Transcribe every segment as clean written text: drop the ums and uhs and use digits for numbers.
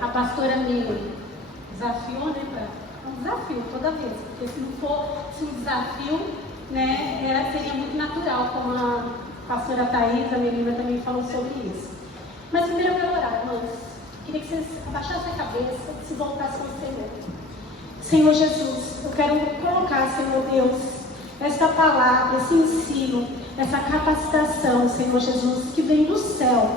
a pastora me desafiou, né? É um desafio toda vez, porque se não fosse um desafio, né, seria muito natural, como a pastora Thaís, a menina, também falou sobre isso. Mas primeiro eu quero orar, irmãos. Queria que vocês abaixassem a cabeça e se voltassem ao Senhor. Senhor Jesus, eu quero colocar, Senhor Deus, esta palavra, esse ensino, essa capacitação, Senhor Jesus, que vem do céu.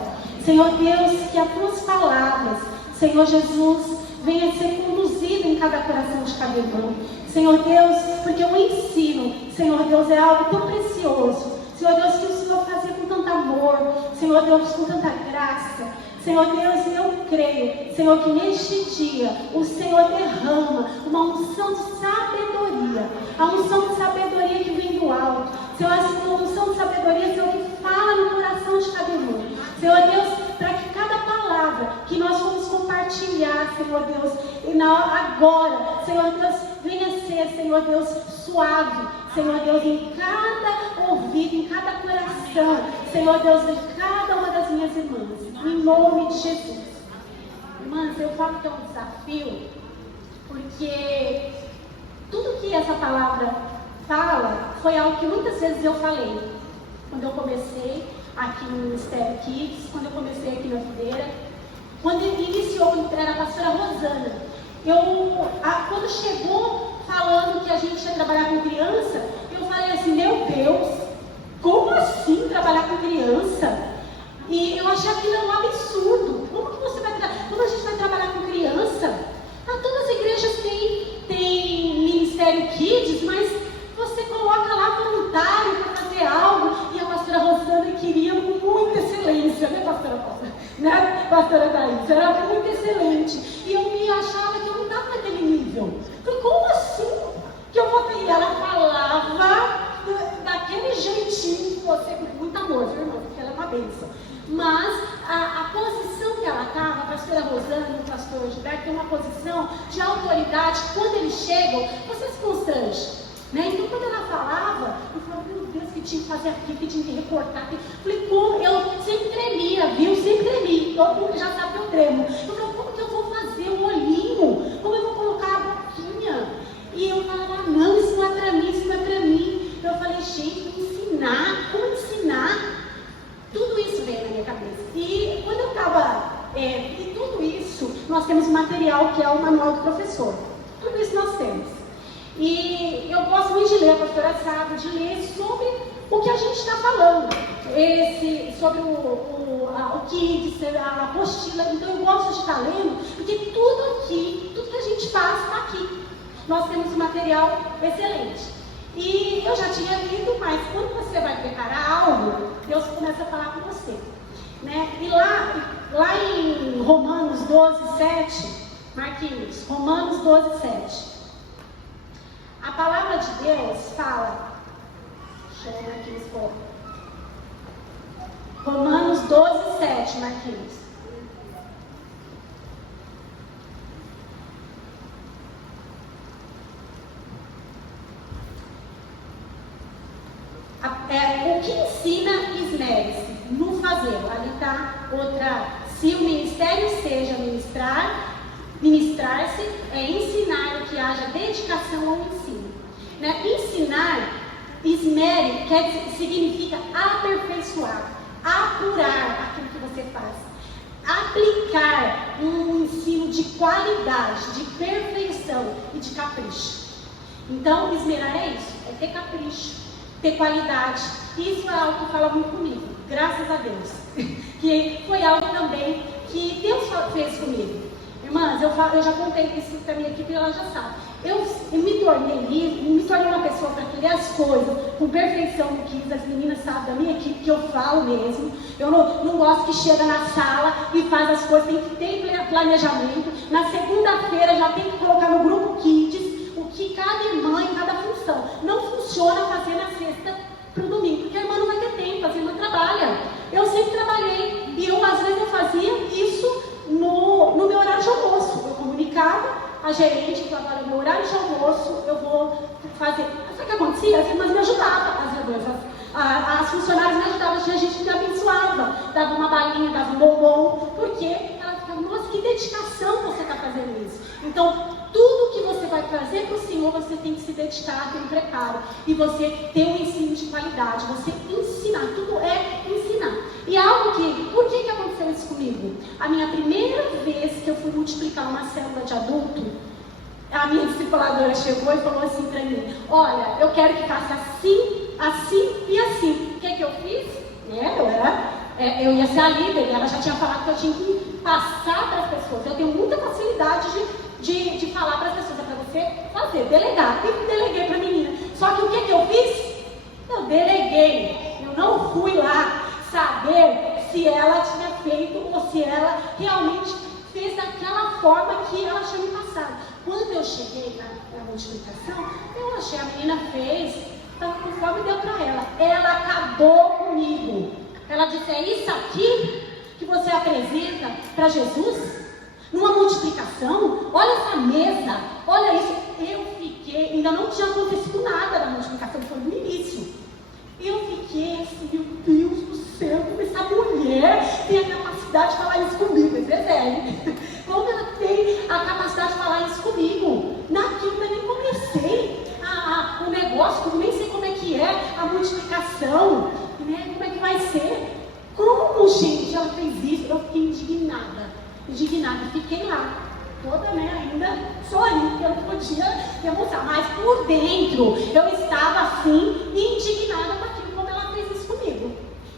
Senhor Deus, que as tuas palavras, Senhor Jesus, venha ser conduzida em cada coração de cada irmão. Senhor Deus, porque o ensino, Senhor Deus, é algo tão precioso. Senhor Deus, que o Senhor fazia com tanto amor, Senhor Deus, com tanta graça. Senhor Deus, eu creio, Senhor, que neste dia o Senhor derrama uma unção de sabedoria, a unção de sabedoria que vem do alto. Senhor, essa unção de sabedoria, Senhor, que fala no coração de cada irmão. Senhor Deus, para que cada palavra que nós vamos compartilhar, Senhor Deus, agora, Senhor Deus, venha ser, Senhor Deus, suave, Senhor Deus, em cada ouvido, em cada coração, Senhor Deus, de cada uma das minhas irmãs, em nome de Jesus. Irmãs, eu falo que é um desafio, porque tudo que essa palavra fala foi algo que muitas vezes eu falei, quando eu comecei aqui no Ministério Kids, quando eu comecei aqui na Videira, quando iniciou, era a pastora Rosana. Quando chegou falando que a gente ia trabalhar com criança, eu falei assim, meu Deus, como assim trabalhar com criança? E eu achei aquilo um absurdo. Como a gente vai trabalhar com criança? Todas as igrejas têm Ministério Kids, mas você coloca lá voluntário para fazer algo. E a pastora Rosana queria muita excelência, né, pastora Thaís? Era muito excelente. E eu me achava que eu não estava naquele nível. Falei, como assim? Que eu vou ter? E ela falava daquele jeitinho, você com muito amor, viu, irmão? Porque ela é uma bênção. Mas a posição que ela estava, a pastora Rosana e o pastor Gilberto, tem uma posição de autoridade. Quando eles chegam, você se constrange. Né? Então, quando ela falava, eu falava, meu Deus, que tinha que fazer aqui, que tinha que recortar aqui. Falei, como? Eu sempre tremia, viu? Sempre tremi. Todo mundo já sabe que eu tremo. Eu falei, como que eu vou fazer o olhinho? Como eu vou colocar a boquinha? E eu falava, não, isso não é pra mim, isso não é pra mim. Eu falei, gente, ensinar, como ensinar? Tudo isso veio na minha cabeça. E quando eu estava, e tudo isso, nós temos um material que é o manual do professor. Tudo isso nós temos. E eu gosto muito de ler, a pastora sabe, de ler sobre o que a gente está falando, sobre o Kids, a apostila. Então eu gosto de estar lendo, porque tudo que a gente faz está aqui. Nós temos um material excelente. E eu já tinha lido, mas quando você vai preparar algo, Deus começa a falar com você. Né? E lá em Romanos 12, 7, Marquinhos, Romanos 12, 7. A palavra de Deus fala, deixa eu ver aqui nos pontos. Romanos 12, 7, Marquinhos. O que ensina, esmere-se no fazer. Ali está outra. Se o ministério seja ministrar-se, é ensinar o que haja dedicação ao ensino. Né? Ensinar, esmere, significa aperfeiçoar, apurar aquilo que você faz, aplicar um ensino de qualidade, de perfeição e de capricho. Então, esmerar é isso, é ter capricho, ter qualidade. Isso é algo que fala muito comigo, graças a Deus, que foi algo também que Deus fez comigo. Irmãs, eu já contei isso para a minha equipe e ela já sabe. Eu me tornei uma pessoa para criar as coisas com perfeição no Kids. As meninas sabem da minha equipe que eu falo mesmo. Eu não gosto que chega na sala e faz as coisas, tem que ter planejamento. Na segunda-feira já tem que colocar no grupo Kids o que cada irmã e cada função. Não funciona fazer na sexta para o domingo, porque a irmã não vai ter tempo, a irmã trabalha. Eu sempre trabalhei e às vezes eu fazia isso no meu horário de almoço. Eu comunicava a gerente que agora no horário de almoço eu vou fazer. Sabe o que acontecia? As irmãs me ajudavam, as funcionárias me ajudavam, tinha gente que me abençoava, dava uma balinha, dava um bombom, porque ela ficava, nossa, que dedicação Então, tudo que você vai trazer para o Senhor, você tem que se dedicar, ter um preparo. E você ter um ensino de qualidade. Você ensinar. Tudo é ensinar. E algo que... Por que aconteceu isso comigo? A minha primeira vez que eu fui multiplicar uma célula de adulto, a minha discipuladora chegou e falou assim para mim: olha, eu quero que faça assim, assim e assim. O que eu fiz? Eu ia ser a líder. E ela já tinha falado que eu tinha que passar para as pessoas. Eu tenho muita facilidade de falar para as pessoas, é para você fazer, delegar. E deleguei para a menina. Só que o que eu fiz? Eu deleguei. Eu não fui lá saber se ela tinha feito ou se ela realmente fez daquela forma que ela tinha me passado. Quando eu cheguei na multiplicação, eu achei, a menina fez, então conforme deu para ela. Ela acabou comigo. Ela disse: é isso aqui que você apresenta para Jesus? Numa multiplicação? Olha essa mesa, olha isso. Eu fiquei, ainda não tinha acontecido nada na multiplicação, foi no início. Eu fiquei assim: meu Deus do céu, como essa mulher tem a capacidade de falar isso comigo, como ela tem a capacidade de falar isso comigo? Naquilo eu nem comecei o negócio, eu nem sei como é que é a multiplicação, né? Como é que vai ser? Como, gente, ela fez isso? Eu fiquei indignada, fiquei lá, toda, ainda sorrindo, porque eu não podia demonstrar, mas por dentro eu estava assim, indignada com aquilo, como ela fez isso comigo.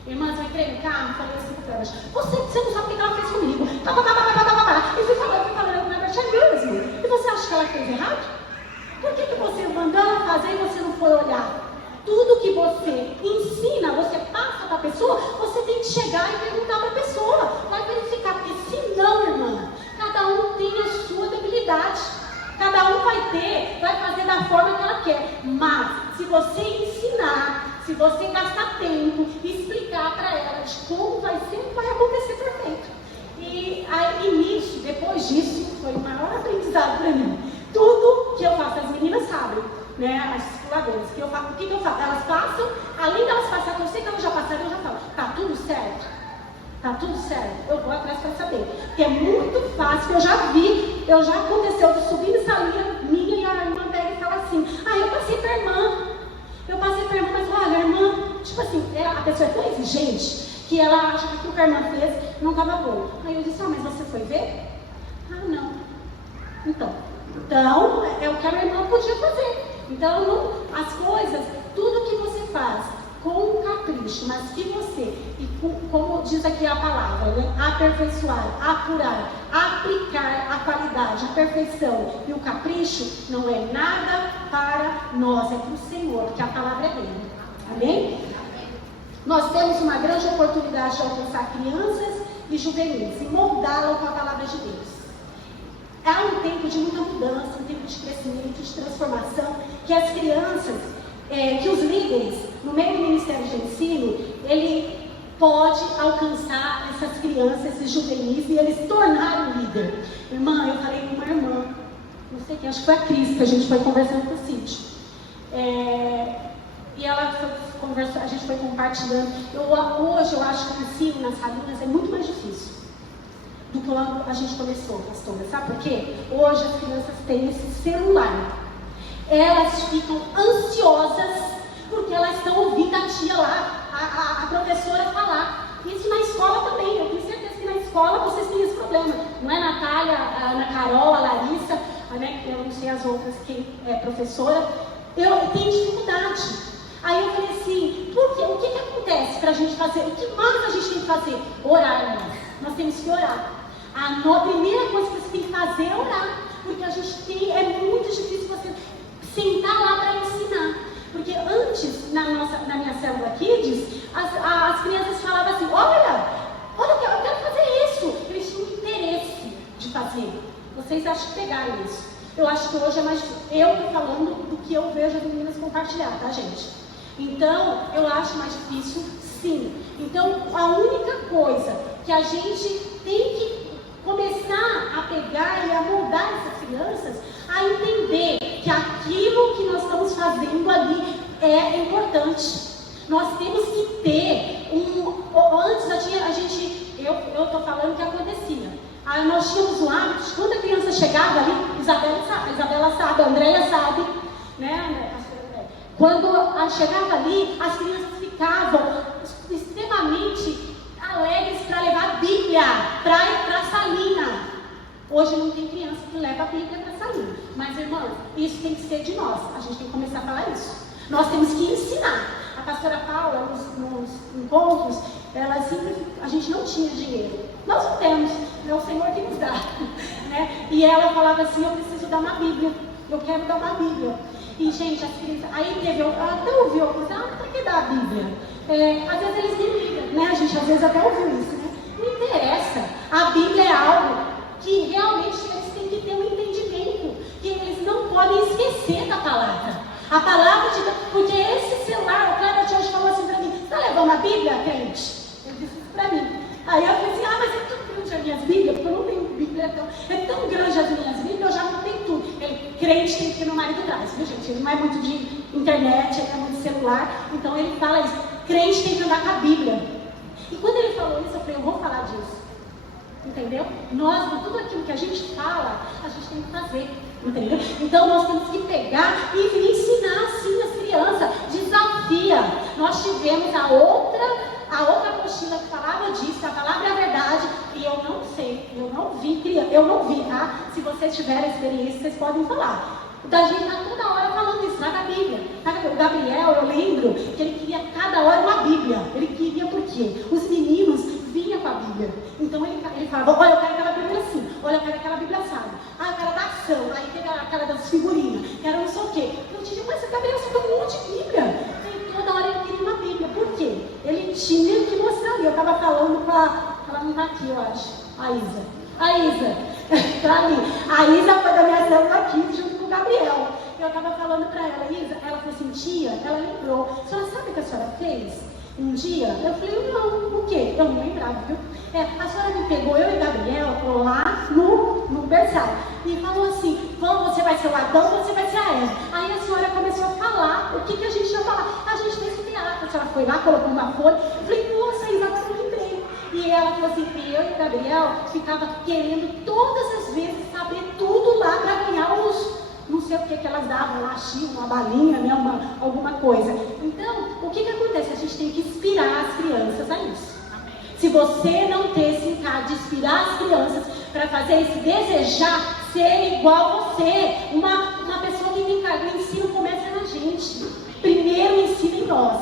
Irmãs, eu entrei no carro e falei assim para elas: você não sabe o que ela fez comigo. E fui falando com ela, mesmo. E você acha que ela fez errado? Por que você mandou ela fazer e você não foi olhar? Tudo que você ensina, você passa para a pessoa, você tem que chegar e perguntar para a pessoa. Vai verificar, porque senão, irmã, cada um tem a sua debilidade. Cada um vai fazer da forma que ela quer. Mas, se você ensinar, se você gastar tempo e explicar para ela de como vai ser, vai acontecer perfeito. E aí, depois disso, foi o maior aprendizado para mim. Tudo que eu faço, as meninas sabem, as discipuladoras, que eu faço, o que eu faço? Elas passam, além delas passarem, eu sei que elas já passaram, eu já falo: tá tudo certo? Tá tudo certo? Eu vou atrás para saber. Porque é muito fácil, já aconteceu de subir na salinha minha e a irmã pega e fala assim: eu passei para a irmã. Mas olha, a irmã, tipo assim, a pessoa é tão exigente que ela acha que o que a irmã fez não estava bom. Aí eu disse: mas você foi ver? Não. Então, é o que a irmã podia fazer. Então, as coisas, tudo que você faz com capricho, mas que você, como diz aqui a palavra, aperfeiçoar, apurar, aplicar a qualidade, a perfeição e o capricho, não é nada para nós, é para o Senhor, porque a palavra é dele. Amém? Nós temos uma grande oportunidade de alcançar crianças e juvenis e moldá-las com a palavra de Deus. Há um tempo de muita mudança, um tempo de crescimento, de transformação, que as crianças, que os líderes, no meio do Ministério de Ensino, ele pode alcançar essas crianças, esses juvenis, e eles tornarem líder. Irmã, eu falei com uma irmã, não sei quem, acho que foi a Cris, que a gente foi conversando no sítio. E ela foi conversando, a gente foi compartilhando. Hoje eu acho que o ensino nas famílias é muito mais difícil do que quando a gente começou, pastora. Sabe por quê? Hoje as crianças têm esse celular. Elas ficam ansiosas porque elas estão ouvindo a tia lá, a professora falar. Isso na escola também. Eu tenho certeza que na escola vocês têm esse problema. Não é, Natália, a Ana Carol, a Larissa, eu não sei as outras, quem é professora. Eu tenho dificuldade. Aí eu falei assim: por quê? O que acontece para a gente fazer? O que mais a gente tem que fazer? Orar, irmãos. Nós temos que orar. A primeira coisa que você tem que fazer é orar. Porque é muito difícil você sentar lá para ensinar. Porque antes, na minha célula Kids, as crianças falavam assim: olha, eu quero fazer isso. Eles tinham interesse de fazer. Vocês acham que pegaram isso? Eu acho que hoje é mais difícil. Eu estou falando do que eu vejo as meninas compartilhar, tá, gente? Então, eu acho mais difícil, sim. Então, a única coisa que a gente tem que começar a pegar e a moldar essas crianças a entender que aquilo que nós estamos fazendo ali é importante. Nós temos que ter antes eu estou falando o que acontecia. Aí nós tínhamos o hábito de quando a criança chegava ali, Isabela sabe, a Andréia sabe, né? Quando chegava ali, as crianças ficavam extremamente alegres para levar a Bíblia para a salinha. Hoje não tem criança que leva a Bíblia para a salinha. Mas, irmãos, isso tem que ser de nós. A gente tem que começar a falar isso. Nós temos que ensinar. A pastora Paula, nos encontros, a gente não tinha dinheiro. Nós não temos, é o Senhor que nos dá. Né? E ela falava assim, eu preciso dar uma Bíblia. Eu quero dar uma Bíblia. E, gente, as crianças, aí teve, ela até ouviu, para que dar a Bíblia? Às vezes eles nem ligam, né? A gente às vezes até ouviu isso, né? Não interessa. A Bíblia é algo que realmente eles têm que ter um entendimento, que eles não podem esquecer da palavra. A palavra de Deus, porque esse celular, o cara hoje falou assim para mim, você está levando a Bíblia, crente? Ele disse isso para mim. Aí eu falei assim, mas é tão grande as minhas Bíblias, porque eu não tenho Bíblia, é tão grande as minhas Bíblias, eu já não tenho tudo. Crente tem que ter no marido traz, viu gente? Ele não é muito de internet, ele é muito de celular, então ele fala isso. Crente tem que andar com a Bíblia. E quando ele falou isso, eu falei, eu vou falar disso. Entendeu? Nós, com tudo aquilo que a gente fala, a gente tem que fazer. Entendeu? Então nós temos que pegar e ensinar assim as crianças. Desafia. Nós tivemos a outra apostila que falava disso, a palavra é a verdade, e eu não sei, eu não vi, tá? Se vocês tiverem experiência, vocês podem falar. Da gente está toda hora falando isso, traga a Bíblia. O Gabriel, eu lembro que ele queria cada hora uma Bíblia. Ele queria por quê? Os meninos vinham com a Bíblia. Então ele falava, olha, eu quero aquela Bíblia assim, olha, eu quero aquela Bíblia assada. Ah, eu quero da ação, aí teve aquela das figurinhas, quero não sei o quê. Eu disse, mas esse Gabriel só tem um monte de Bíblia. E toda hora ele queria uma Bíblia. Por quê? Ele tinha que mostrar ali. Eu estava falando com ela não está aqui, eu acho, a Isa, tá ali. A Isa foi da minha célula aqui, junto com o Gabriel. Eu estava falando para ela, Isa, ela falou assim, tia, ela lembrou. A senhora sabe o que a senhora fez? Um dia, eu falei, não, o quê? Eu não lembrava, viu? A senhora me pegou, eu e Gabriel, lá no berçário, e falou assim, você vai ser o Adão, você vai ser a Eva. Aí a senhora começou a falar, o que a gente ia falar? A gente fez o teatro, a senhora foi lá, colocou uma folha, eu falei, nossa, Isa, agora eu lembrei. E ela falou assim, que eu e o Gabriel ficava querendo todas as vezes saber tudo lá para ganhar não sei o que elas davam, lá, uma balinha, né, alguma coisa. Então, o que acontece? A gente tem que inspirar as crianças a isso. Se você não ter esse encargo de inspirar as crianças para fazer isso, desejar ser igual a você, uma pessoa que tem encargo, o ensino começa na gente. Primeiro o ensino em nós.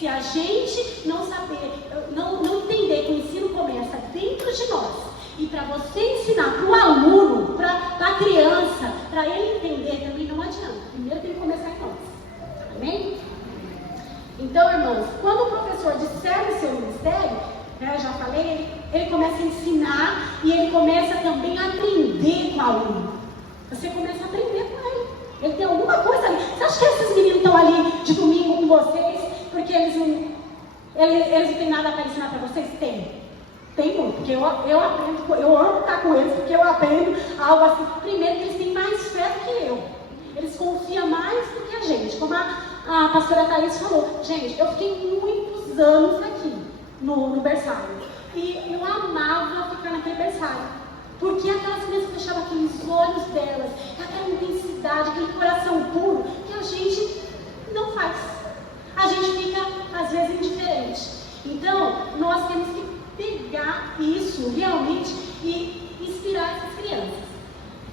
Se a gente não saber, não entender que o ensino começa dentro de nós, e para você ensinar para o aluno, para a criança, para ele entender também não adianta. Primeiro tem que começar em nós. Amém? Então, irmãos, quando o professor discerne o seu ministério, eu já falei, ele começa a ensinar e ele começa também a aprender com o aluno. Você começa a aprender com ele. Ele tem alguma coisa ali. Você acha que esses meninos estão ali de domingo com vocês porque eles não têm nada para ensinar para vocês? Tem muito, porque eu aprendo, eu amo estar com eles, porque eu aprendo algo assim. Primeiro, que eles têm mais fé do que eu. Eles confiam mais do que a gente. Como a pastora Thaís falou, gente, eu fiquei muitos anos aqui no berçário. E eu amava ficar naquele berçário. Porque aquelas crianças fechavam aqueles olhos delas, aquela intensidade, aquele coração puro, que a gente não faz. A gente fica, às vezes, indiferente. Então, nós temos que pegar isso realmente e inspirar essas crianças.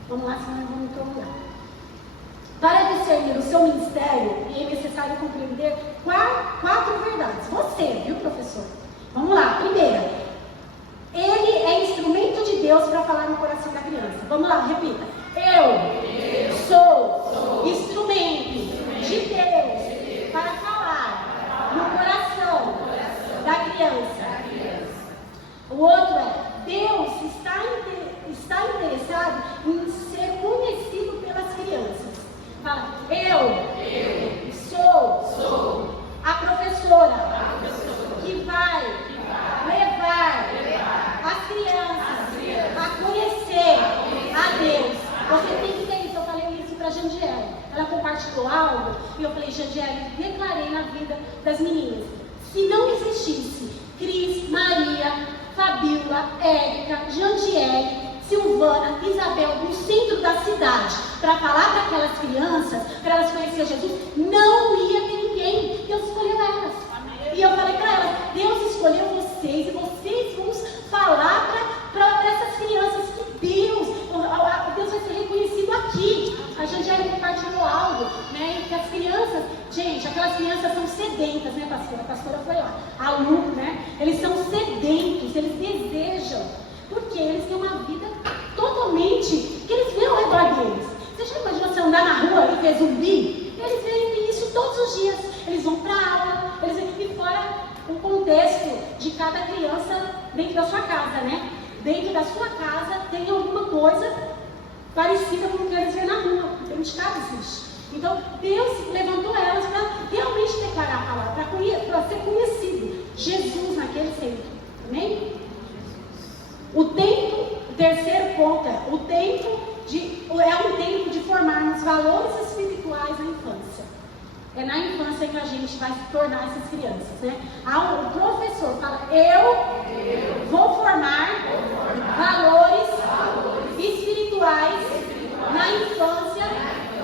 Vamos lá, senão eu vou me prolongar. Para discernir o seu ministério, é necessário compreender quatro verdades. Você, viu, professor? Vamos lá, primeira. Ele é instrumento de Deus para falar no coração da criança. Vamos lá, repita. Eu sou instrumento de Deus para falar no coração da criança. O outro é, Deus está interessado em ser conhecido pelas crianças. Fala, eu sou a professora que vai levar as crianças a conhecer a Deus. Você tem que ter isso. Eu falei isso para a Jandiele. Ela compartilhou algo e eu falei, Jandiele, declarei na vida das meninas. Se não existisse Cris, Maria, Fabíola, Érica, Jandiele, Silvana, Isabel, no centro da cidade, para falar para aquelas crianças, para elas conhecerem Jesus, não ia ter ninguém. Deus escolheu elas. Amém. E eu falei para elas, Deus escolheu vocês, e vocês vão falar para essas crianças que Deus vai ser reconhecido aqui. A gente já compartilhou algo, né? Que as crianças, gente, aquelas crianças são sedentas, né, pastora? A pastora foi lá, a Lu, né? Eles são sedentos, eles desejam, porque eles têm uma vida totalmente, que eles veem ao redor deles. Você já imaginou você andar na rua e ver zumbi? Eles veem isso todos os dias. Eles vão para aula, eles veem, e fora o contexto de cada criança dentro da sua casa, né? Dentro da sua casa tem alguma coisa parecida com o que eles veem na rua. Dentro de casa existe. Então, Deus levantou elas para realmente declarar a palavra, para ser conhecido Jesus naquele tempo. Amém? O terceiro ponto é um tempo de formarmos valores espirituais na infância. É na infância que a gente vai se tornar essas crianças, né? O professor fala, eu vou formar valores espirituais na infância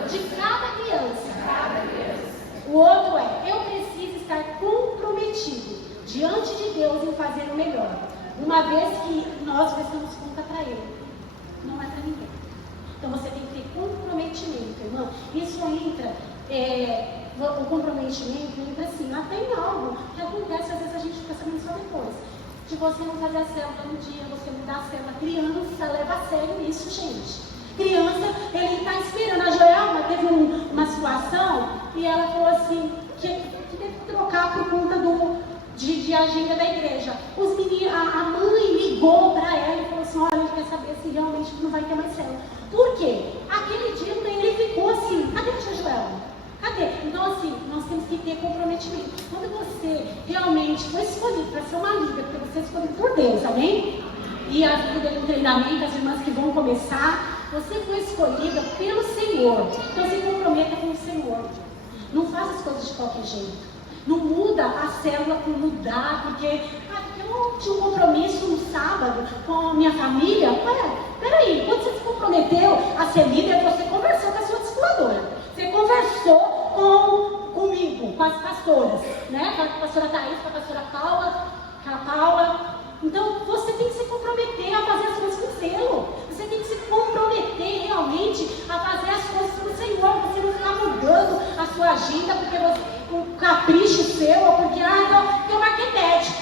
de cada criança. O outro é, eu preciso estar comprometido diante de Deus em fazer o melhor, uma vez que nós prestamos conta para Ele, não é para ninguém. Então você tem que ter comprometimento, irmão. Isso entra, o comprometimento entra assim, até em algo que acontece, às vezes a gente fica sabendo só depois. De você não fazer a célula no dia, você mudar a célula. Criança leva a sério isso, gente. Criança, ele está esperando. A Joelma teve uma situação e ela falou assim, que teve que trocar por conta de agenda da igreja. Os meninos, a mãe ligou para ela e falou assim, olha, a gente quer saber se realmente não vai ter mais célula. Por quê? Aquele dia ele ficou assim, cadê a tia Joelma? Cadê? Então assim, nós temos que ter comprometimento. Quando você realmente foi escolhido para ser uma líder, porque você é escolhido por Deus, amém? E a vida no treinamento, as irmãs que vão começar, você foi escolhida pelo Senhor. Então se comprometa com o Senhor. Não faça as coisas de qualquer jeito. Não muda a célula por mudar, porque eu tinha um compromisso no sábado com a minha família. Peraí, quando você se comprometeu a ser líder, você conversou com a sua discipuladora. Você conversou comigo, com as pastoras, né? Com a pastora Thaís, com a pastora Paula. Então, você tem que se comprometer a fazer as coisas com zelo. Você tem que se comprometer realmente a fazer as coisas com o Senhor. Você não ficar mudando a sua agenda porque um capricho seu, ou porque, eu marquei médico.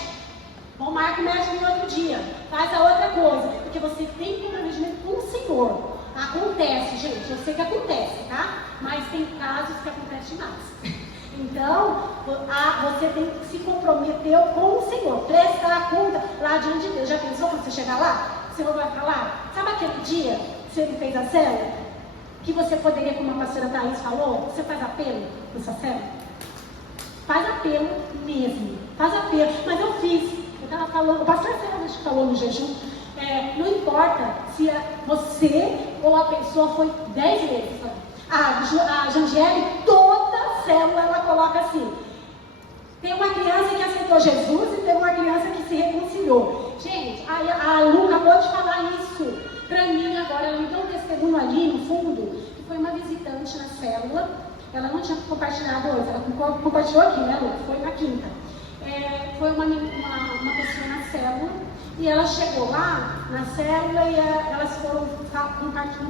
Bom, marca o médico em outro dia. Faz a outra coisa. Porque você tem comprometimento com o Senhor. Acontece, gente, eu sei que acontece, tá? Mas tem casos que acontecem mais. Então, você tem que se comprometer com o Senhor, prestar conta lá diante de Deus. Já pensou quando você chegar lá? O Senhor vai falar, sabe aquele dia que você fez a célula? Que você poderia, como a pastora Thaís falou, você faz apelo nessa célula? Faz apelo mesmo, faz apelo. Mas eu fiz, eu estava falando, o pastor Sérgio falou no jejum, não importa se você ou a pessoa foi 10 vezes. A Jangiele, toda célula, ela coloca assim. Tem uma criança que aceitou Jesus e tem uma criança que se reconciliou. Gente, a Lu acabou de falar isso para mim agora. Ela me deu um testemunho ali no fundo, que foi uma visitante na célula. Ela não tinha compartilhado hoje, ela compartilhou aqui, né, Lu? Foi na quinta. Foi uma pessoa na célula e ela chegou lá na célula e elas foram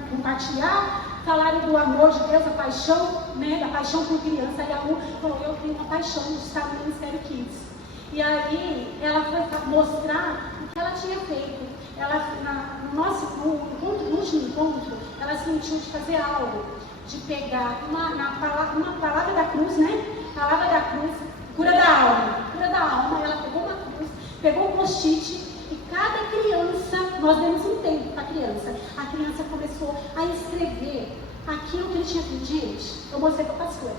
compartilhar. Falaram do amor de Deus, da paixão, né, da paixão por criança. E a Lu falou, eu tenho uma paixão de estar no Ministério Kids. E aí ela foi mostrar o que ela tinha feito. Ela, no último encontro, ela sentiu de fazer algo, de pegar uma palavra da cruz, né? Palavra da cruz, cura da alma. Ela pegou uma cruz, pegou um post-it. E cada criança, nós demos um tempo para a criança. A criança começou a escrever aquilo que ele tinha feito. Gente, eu mostrei para a pastora.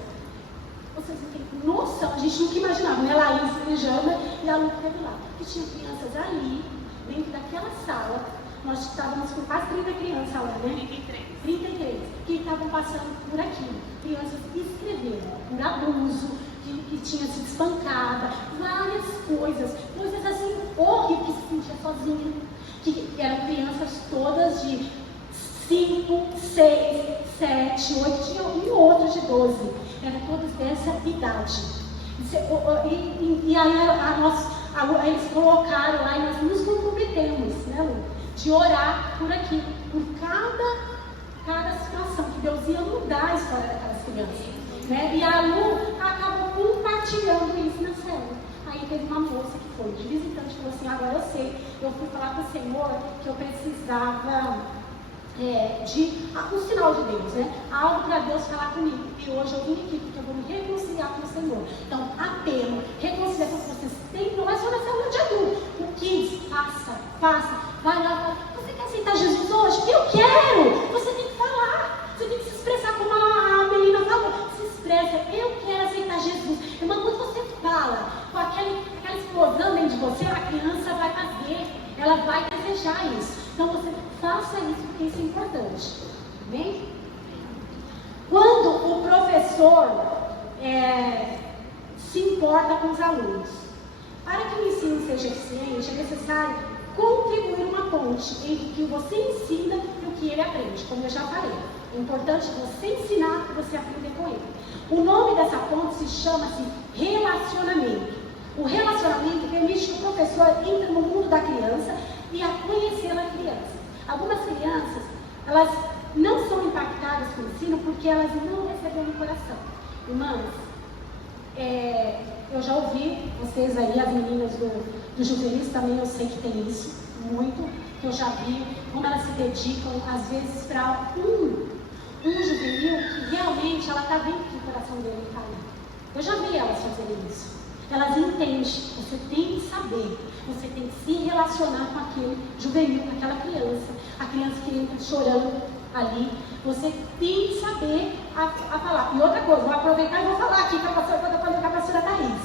Vocês não têm noção, a gente nunca imaginava, né? Laís, Jana e a Lu esteve lá. Que tinha crianças ali, dentro daquela sala. Nós estávamos com quase 30 crianças lá, né? 33. Que estavam passando por aquilo. Crianças que escreveram por abuso, que tinha sido espancada, várias coisas assim, horríveis, que se sentia sozinha, que eram crianças todas de 5, 6, 7, 8, tinha um ou outro de 12. Eram todos dessa idade. E aí eles colocaram lá e nós nos comprometemos, né, Lu, de orar por aqui, por cada situação, que Deus ia mudar a história daquelas crianças, né? E a Lu acabou compartilhando isso na célula. Aí teve uma moça que foi de visitante, falou assim: agora eu sei, eu fui falar com o Senhor que eu precisava de um sinal de Deus, né? Algo para Deus falar comigo. E hoje eu vim aqui porque eu vou me reconciliar com o Senhor. Então, apelo, reconciliação que vocês têm, não é só na célula de adulto. O Kids, faça, vai lá, você quer aceitar Jesus hoje? Eu quero! Você tem que falar, você tem que se expressar como a menina falou. Se expressa, eu quero aceitar Jesus. Irmã, quando você fala com aquela explosão dentro de você, a criança vai fazer, ela vai desejar isso. Então você faça isso, porque isso é importante. Amém? Quando o professor se importa com os alunos, para que o ensino seja eficiente, é necessário contribuir uma ponte entre o que você ensina e o que ele aprende, como eu já falei. É importante você ensinar e você aprender com ele. O nome dessa ponte se chama-se relacionamento. O relacionamento permite que o professor entre no mundo da criança e a conhecer a criança. Algumas crianças, elas não são impactadas com o ensino porque elas não receberam no coração. Irmãs, eu já ouvi vocês aí, as meninas do juvenis também, eu sei que tem isso, muito, que eu já vi, como elas se dedicam, às vezes, para um juvenil que realmente ela está dentro do coração dele, tá ali. Eu já vi elas fazerem isso. Elas entendem, você tem que saber, você tem que se relacionar com aquele juvenil, com aquela criança, a criança que entra chorando ali, você tem que saber a falar. E outra coisa, vou aproveitar e vou falar aqui quando eu falei com a pastora Thaís.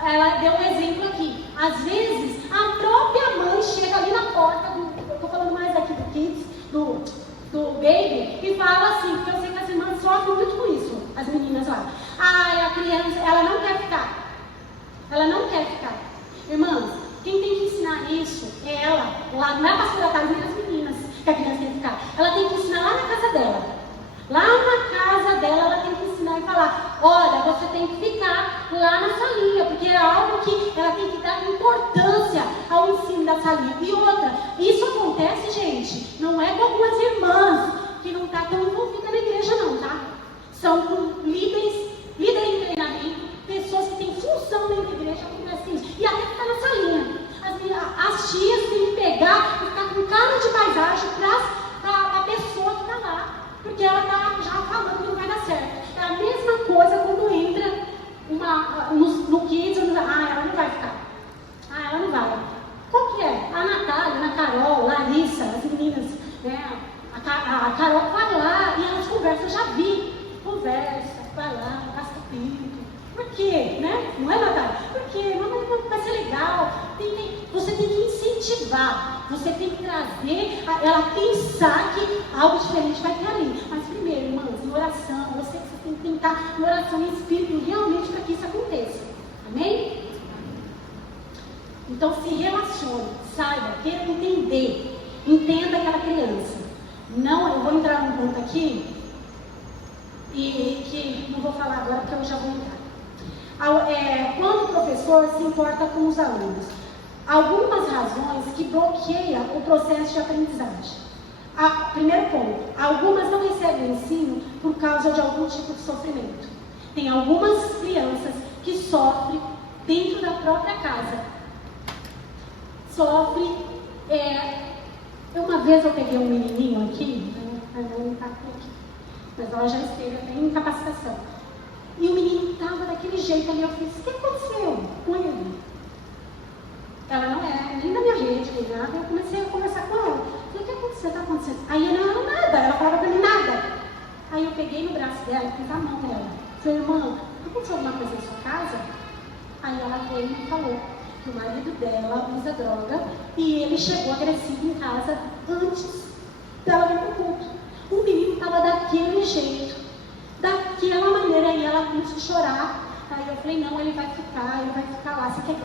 Ela deu um exemplo aqui. Às vezes, a própria mãe chega ali na porta, eu estou falando mais aqui do Kids, do Baby, e fala assim, porque eu sei que as irmãs sofrem muito com isso, as meninas lá. A criança, ela não quer ficar. Ela não quer ficar. Irmãs, quem tem que ensinar isso é ela. Lá não é a pastora Thaís nem as meninas que a criança tem que ficar. Ela tem que ensinar lá na casa dela. Lá na casa dela, ela tem que ensinar e falar: olha, você tem que ficar lá na salinha, porque é algo que ela tem que dar importância ao ensino da salinha. E outra, isso acontece, gente, não é com algumas irmãs que não estão tão envolvidas na igreja não, tá? São líderes em treinamento, pessoas que têm função dentro da igreja, acontece isso. E até ficar na salinha. As tias têm que pegar e ficar com cara de paisagem para a pessoa que está lá. Porque ela está já falando que não vai dar certo. É a mesma coisa quando entra no Kids, ela não vai ficar. Ela não vai. Qual que é? A Natália, a Carol, a Larissa, as meninas, né? A Carol vai lá e elas conversam, eu já vi. Conversa, vai lá, gasta tempo. Por quê? Né? Não é, Natália? Porque vai ser legal. Você tem que incentivar. Você tem que trazer ela pensar que algo diferente vai ter ali. Mas primeiro, irmãs, em oração, você tem que tentar em oração em espírito realmente para que isso aconteça. Amém? Então se relacione, saiba, queira entender. Entenda aquela criança. Não, eu vou entrar num ponto aqui e que não vou falar agora porque eu já vou entrar. Quando o professor se importa com os alunos, algumas razões que bloqueiam o processo de aprendizagem. Primeiro ponto, algumas não recebem o ensino por causa de algum tipo de sofrimento. Tem algumas crianças que sofrem dentro da própria casa. Uma vez eu peguei um menininho aqui, ela não está aqui, mas ela já esteve até em capacitação. E o menino estava daquele jeito ali, eu fiz: o que aconteceu com ele? Ela não é nem da minha rede, nem nada. Eu comecei a conversar com ela. Falei: o que aconteceu? Está acontecendo? Aí ela não, nada. Ela falava para mim: nada. Aí eu peguei no braço dela e fiz a mão nela. Falei: irmã, aconteceu alguma coisa em sua casa? Aí ela veio e me falou que o marido dela usa droga e ele chegou agressivo em casa antes dela vir para o culto. O menino estava daquele jeito, daquela maneira. Aí ela começou a chorar. Aí eu falei: não, ele vai ficar lá.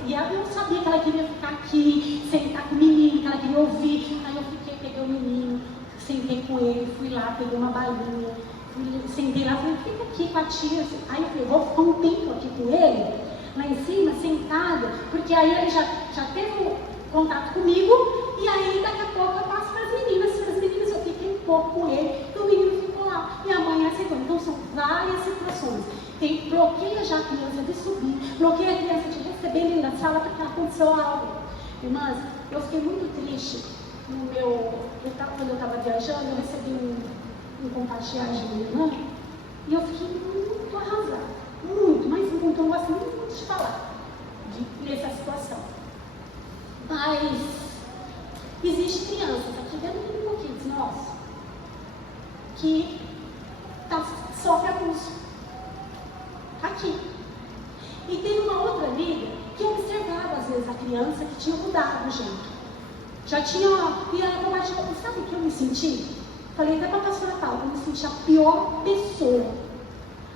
E eu sabia que ela queria ficar aqui, sentar com o menino, que ela queria ouvir. Aí eu peguei o menino, sentei com ele, fui lá, peguei uma balinha, sentei lá, falei, fica aqui com a tia. Aí eu falei, vou ficar um tempo aqui com ele, lá em cima, sentada, porque aí ele já teve um contato comigo, e aí daqui a pouco eu passo para as meninas eu fiquei um pouco com ele, e o menino ficou lá, e a mãe aceitou. Então são várias situações. Bloqueia já a criança de subir, bloqueia a criança de receber ele na sala porque aconteceu algo. Irmãs, eu fiquei muito triste quando eu estava viajando, eu recebi um compartilhar de minha irmã, e eu fiquei muito arrasada, mas muito, eu não gosto muito de falar nessa situação. Mas existe crianças aqui dentro do grupo Kids nosso que sofre abuso aqui. E tem uma outra amiga que observava às vezes a criança que tinha mudado o jeito. Já tinha, e ela compartilhou, sabe o que eu me senti? Falei até para a pastora Paula, eu me senti a pior pessoa.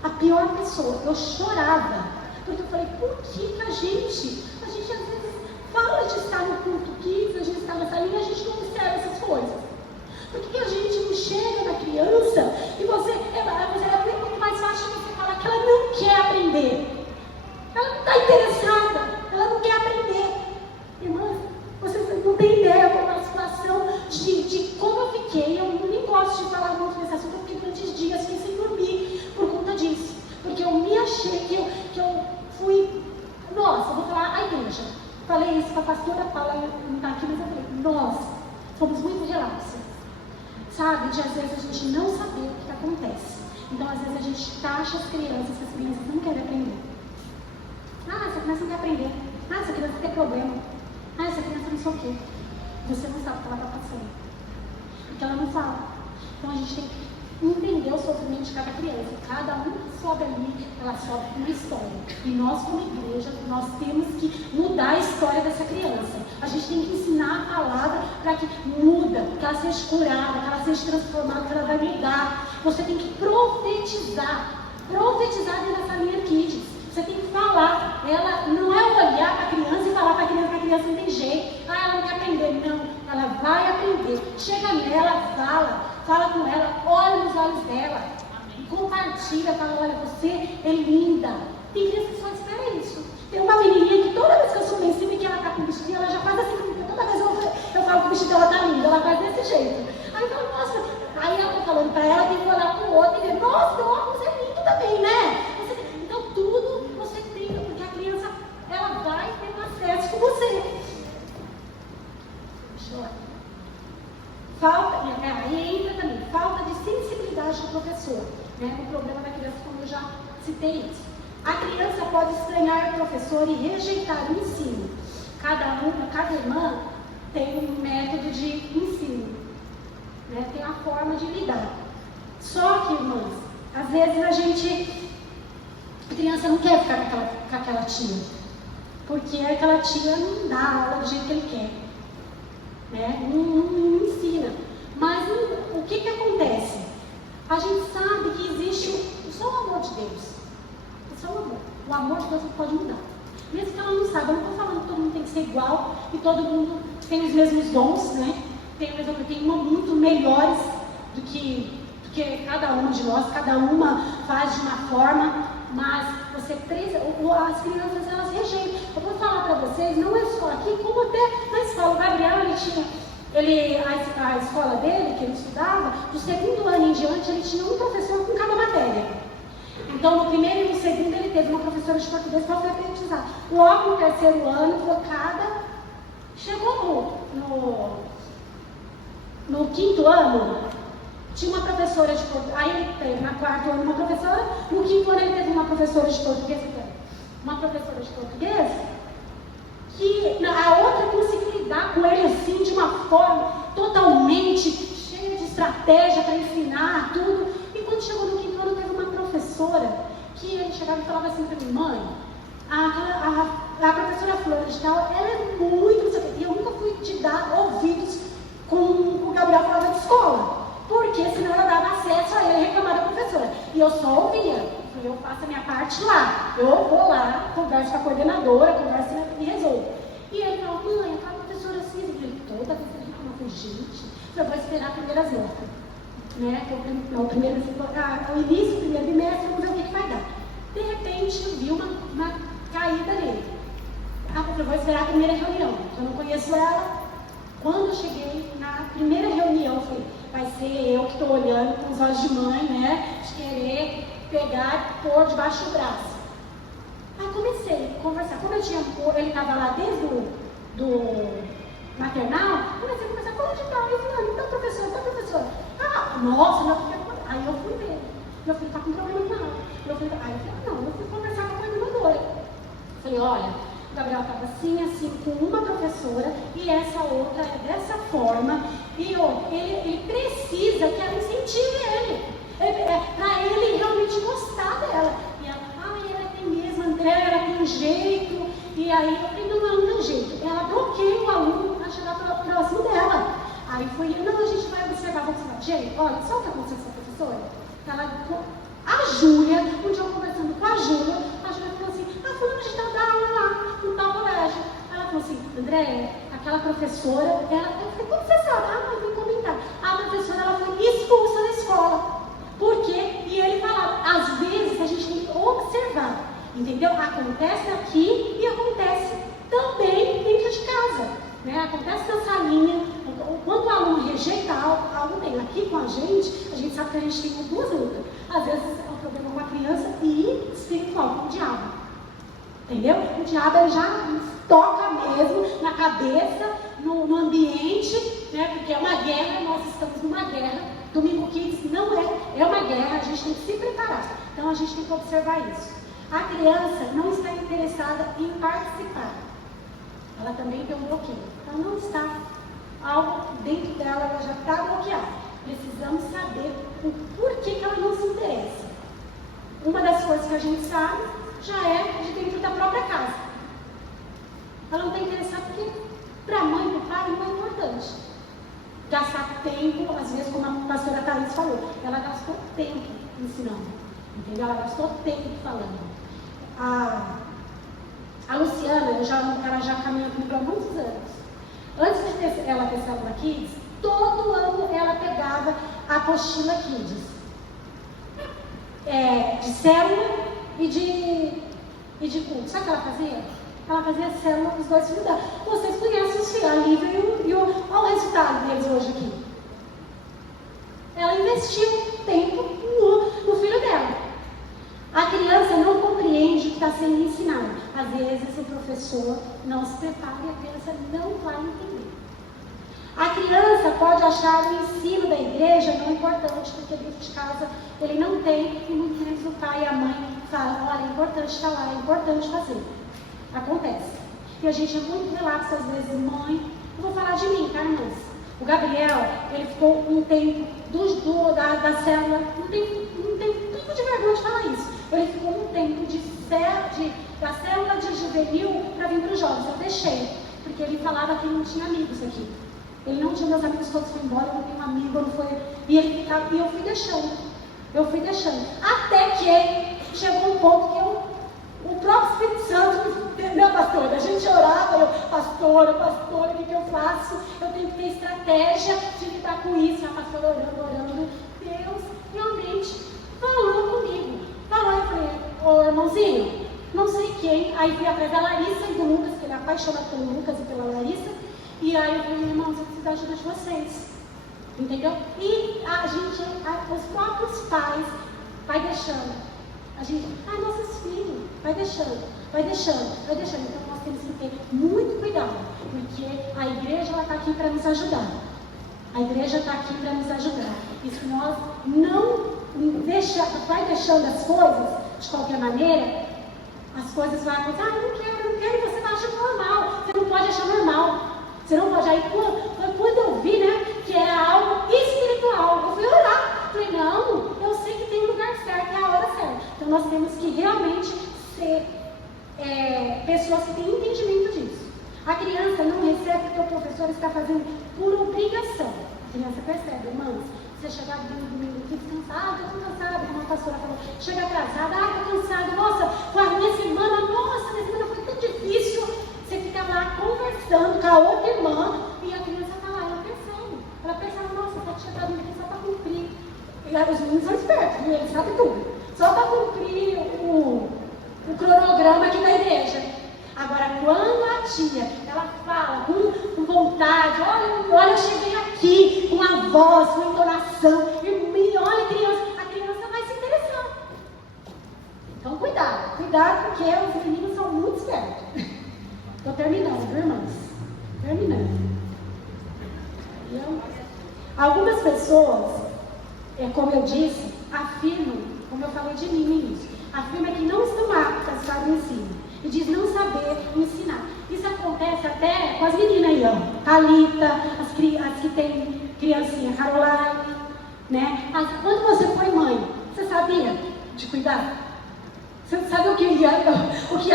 A pior pessoa. Eu chorava. Porque eu falei, por que a gente às vezes fala de estar no culto Kids, a gente está nessa linha, a gente não observa essas coisas. Por que a gente não chega na criança e é muito mais fácil você falar que ela não quer aprender. Ela não está interessada, ela não quer aprender. Irmãs, vocês não têm ideia como a situação de como eu fiquei. Eu nem gosto de falar muito nesse assunto, porque durante dias fiquei sem dormir por conta disso. Porque eu me achei que eu fui. Nossa, eu vou falar a igreja. Falei isso com a pastora Paula, não está aqui, mas eu falei, nós somos muito relapsos. Sabe, de às vezes a gente não saber o que acontece. Então, às vezes a gente taxa as crianças não querem aprender. Essa criança não quer aprender. Essa criança tem problema. Essa criança não sei o quê. Você não sabe o que ela está passando. Porque ela não fala. Então, a gente tem que entender o sofrimento de cada criança. Cada um que sobe ali, ela sobe com uma história. E nós, como igreja, nós temos que mudar a história dessa criança. A gente tem que ensinar a palavra para que muda, que ela seja curada, que ela seja transformada, que ela vai mudar. Você tem que profetizar dentro dessa linha Kids. Você tem que falar. Ela não é olhar para a criança e falar para a criança que a criança não tem jeito. Ela não quer aprender. Não, ela vai aprender. Chega nela, fala com ela, olha nos olhos dela. Amém. Compartilha, fala, olha, você é linda. Tem criança que só espera isso. Tem uma menininha que toda vez que eu subo em cima e que ela está com o vestido, ela já faz assim, porque toda vez eu falo que o vestido dela está lindo, ela faz desse jeito. Aí eu falo, nossa, aí ela está falando para ela, tem que olhar para o outro e ver, nossa, teu óculos é lindo também, né? Então tudo você tenta, porque a criança, ela vai ter um acesso com você. Aí entra também, falta de sensibilidade do professor, né? O problema da criança, como eu já citei isso. A criança pode estranhar o professor e rejeitar o ensino. Cada irmã tem um método de ensino, né? Tem uma forma de lidar. Só que, irmãs, às vezes a criança não quer ficar com aquela tia, porque aquela tia não dá aula do jeito que ele quer, né? Não ensina. Mas o que acontece? A gente sabe que existe só o amor de Deus. Só o amor. O amor de Deus pode mudar. Mesmo que ela não saiba, eu não estou falando que todo mundo tem que ser igual e todo mundo tem os mesmos dons, né? Tem muito melhores do que cada uma de nós, cada uma faz de uma forma, mas você precisa, as crianças elas rejeitam. Eu vou falar para vocês, não é só aqui, como até na escola. O Gabriel, a escola dele, que ele estudava, do segundo ano em diante, ele tinha um professor com cada matéria. Então, no primeiro e no segundo, ele teve uma professora de português para alfabetizar. Logo no terceiro ano, chegou no quinto ano, tinha uma professora de português. Aí ele teve na quarto ano uma professora, no quinto ano ele teve uma professora de português. Uma professora de português que a outra conseguiu lidar com ele assim, de uma forma totalmente cheia de estratégia para ensinar tudo. E quando chegou no quinto ano, teve uma professora que ele chegava e falava assim para mim, mãe, a professora Flores, ela é muito... E eu nunca fui te dar ouvidos com o Gabriel falava de escola, porque senão ela dava acesso a ele reclamar da professora. E eu só ouvia. Eu faço a minha parte lá. Eu vou lá, converso com a coordenadora, converso e resolvo. E ele falou, mãe, aquela professora assim, eu falei, toda vez que ele reclama, eu falei, gente, eu vou esperar a primeira notas. né? Que é o início do primeiro bimestre, vamos ver o que vai dar. De repente, eu vi uma caída nele. Eu vou esperar a primeira reunião, eu não conheço ela. Quando eu cheguei na primeira reunião, eu falei, vai ser eu que estou olhando com os olhos de mãe, né? De querer pegar e pôr debaixo do braço. Aí comecei a conversar. Como ele estava lá desde do maternal, comecei a conversar, como de tal? Eu falei, então professor. Ah, nossa, não. Aí eu fui ver. Meu filho está com problema com ela. Aí eu falei, não, eu fui conversar com a coordenadora. Falei, olha, o Gabriel estava assim, com uma professora, e essa outra é dessa forma, e ele precisa que ela incentive ele. Para ele realmente gostar dela. E ela, ela tem mesmo, André, ela tem jeito. E aí eu falei, não tem jeito. Ela bloqueia o aluno para chegar próximo dela. Aí foi, não, a gente vai observar. Gente, olha, sabe o que aconteceu com essa professora? A Júlia, um dia eu conversando com a Júlia falou assim, fulano, a gente estava dando aula lá no tal colégio. Ela falou assim, André, aquela professora, eu falei, como você sabe? Eu vim comentar. A professora, ela foi expulsa da escola. Por quê? E ele falava, às vezes a gente tem que observar, entendeu? Acontece aqui e acontece também dentro de casa, né? Acontece na salinha, quando o aluno rejeita algo tem. Aqui com a gente sabe que a gente tem duas lutas. Às vezes é um problema com a criança e espiritual, com o diabo, entendeu? O diabo ele já toca mesmo na cabeça, no ambiente, né? Porque é uma guerra, nós estamos numa guerra. Domingo Kids não é uma guerra, a gente tem que se preparar. Então a gente tem que observar isso. A criança não está interessada em participar. Ela também tem um bloqueio. Então não está algo dentro dela, ela já está bloqueada. Precisamos saber o porquê que ela não se interessa. Uma das coisas que a gente sabe já é de dentro da própria casa. Ela não está interessada porque para a mãe e para o pai não é importante. Gastar tempo, às vezes, como a pastora Thaís falou, ela gastou tempo ensinando, entendeu? Ela gastou tempo falando. A Luciana, ela já caminha comigo há muitos anos. Antes de ela ter Célula Kids, todo ano ela pegava a apostila Kids. De célula e de culto. Sabe o que ela fazia? Ela fazia célula com os dois filhos dela. Vocês conhecem os filhos, a Lívia e olha o resultado deles hoje aqui. Ela investiu tempo no filho dela. A criança não compreende o que está sendo ensinado. Às vezes o professor não se prepara e a criança não vai entender. A criança pode achar o ensino da igreja não importante, porque dentro de casa ele não tem, e muitas vezes o pai e a mãe falam, olha, é importante estar lá, é importante fazer. Acontece. E a gente é muito relapso, às vezes, mãe. Eu vou falar de mim, tá, irmãs? O Gabriel, ele ficou um tempo da célula, não tem tanto de vergonha de falar isso. Ele ficou um tempo da célula de juvenil para vir para os jovens. Eu deixei, porque ele falava que ele não tinha amigos aqui. Ele não tinha, meus amigos todos foram embora, eu não tenho um amigo, não foi. E ele ficava, e eu fui deixando. Até que chegou um ponto que o próprio Espírito Santo, né, pastora? A gente orava, pastora, o que eu faço? Eu tenho que ter estratégia de lidar com isso. A pastora orando. Deus realmente falou comigo. Eu falei, ô irmãozinho, não sei quem. Aí fui atrás da Larissa e do Lucas, que ele é apaixonado pelo Lucas e pela Larissa. E aí eu falei, irmãos, eu preciso da ajuda de vocês. Entendeu? E os próprios pais vai deixando. A gente, nossos filhos, vai deixando. Então nós temos que ter muito cuidado, porque a igreja está aqui para nos ajudar. E se nós não vai deixando as coisas de qualquer maneira, as coisas vão acontecer, eu não quero, e você vai achar normal. Você não pode achar normal. Você não pode. Aí quando eu vi, né, que era algo espiritual, eu fui orar. Falei, não, eu sei que tem um lugar certo, é a hora certa. Então nós temos que realmente ser pessoas que têm entendimento disso. A criança não recebe porque o professor está fazendo por obrigação. A criança percebe, irmãos. Você chegar no domingo aqui descansado, eu estou cansada, como a pastora falou, chega atrasada, estou cansada, nossa, foi a minha semana foi tão difícil. Você fica lá conversando com a outra irmã e a criança está lá, ela percebe, nossa, está chegando aqui só para cumprir os meninos são espertos, viu? Eles sabem tudo. Só para cumprir o cronograma aqui da igreja. Agora, quando a tia, ela fala com vontade, olha, eu cheguei aqui com a voz, com a entonação, e olha a criança vai se interessar. Então, cuidado porque os meninos são muito espertos. Estou terminando, viu, irmãos? Terminando. Algumas pessoas, como eu disse, afirmam, como eu falei de mim no início, afirmam que não estão aptas para o ensino e diz não saber ensinar. Isso acontece até com as meninas aí, ó, Thalita, as que tem criancinha, Caroline, né? Quando você foi mãe, você sabia de cuidar? Você sabe o que ia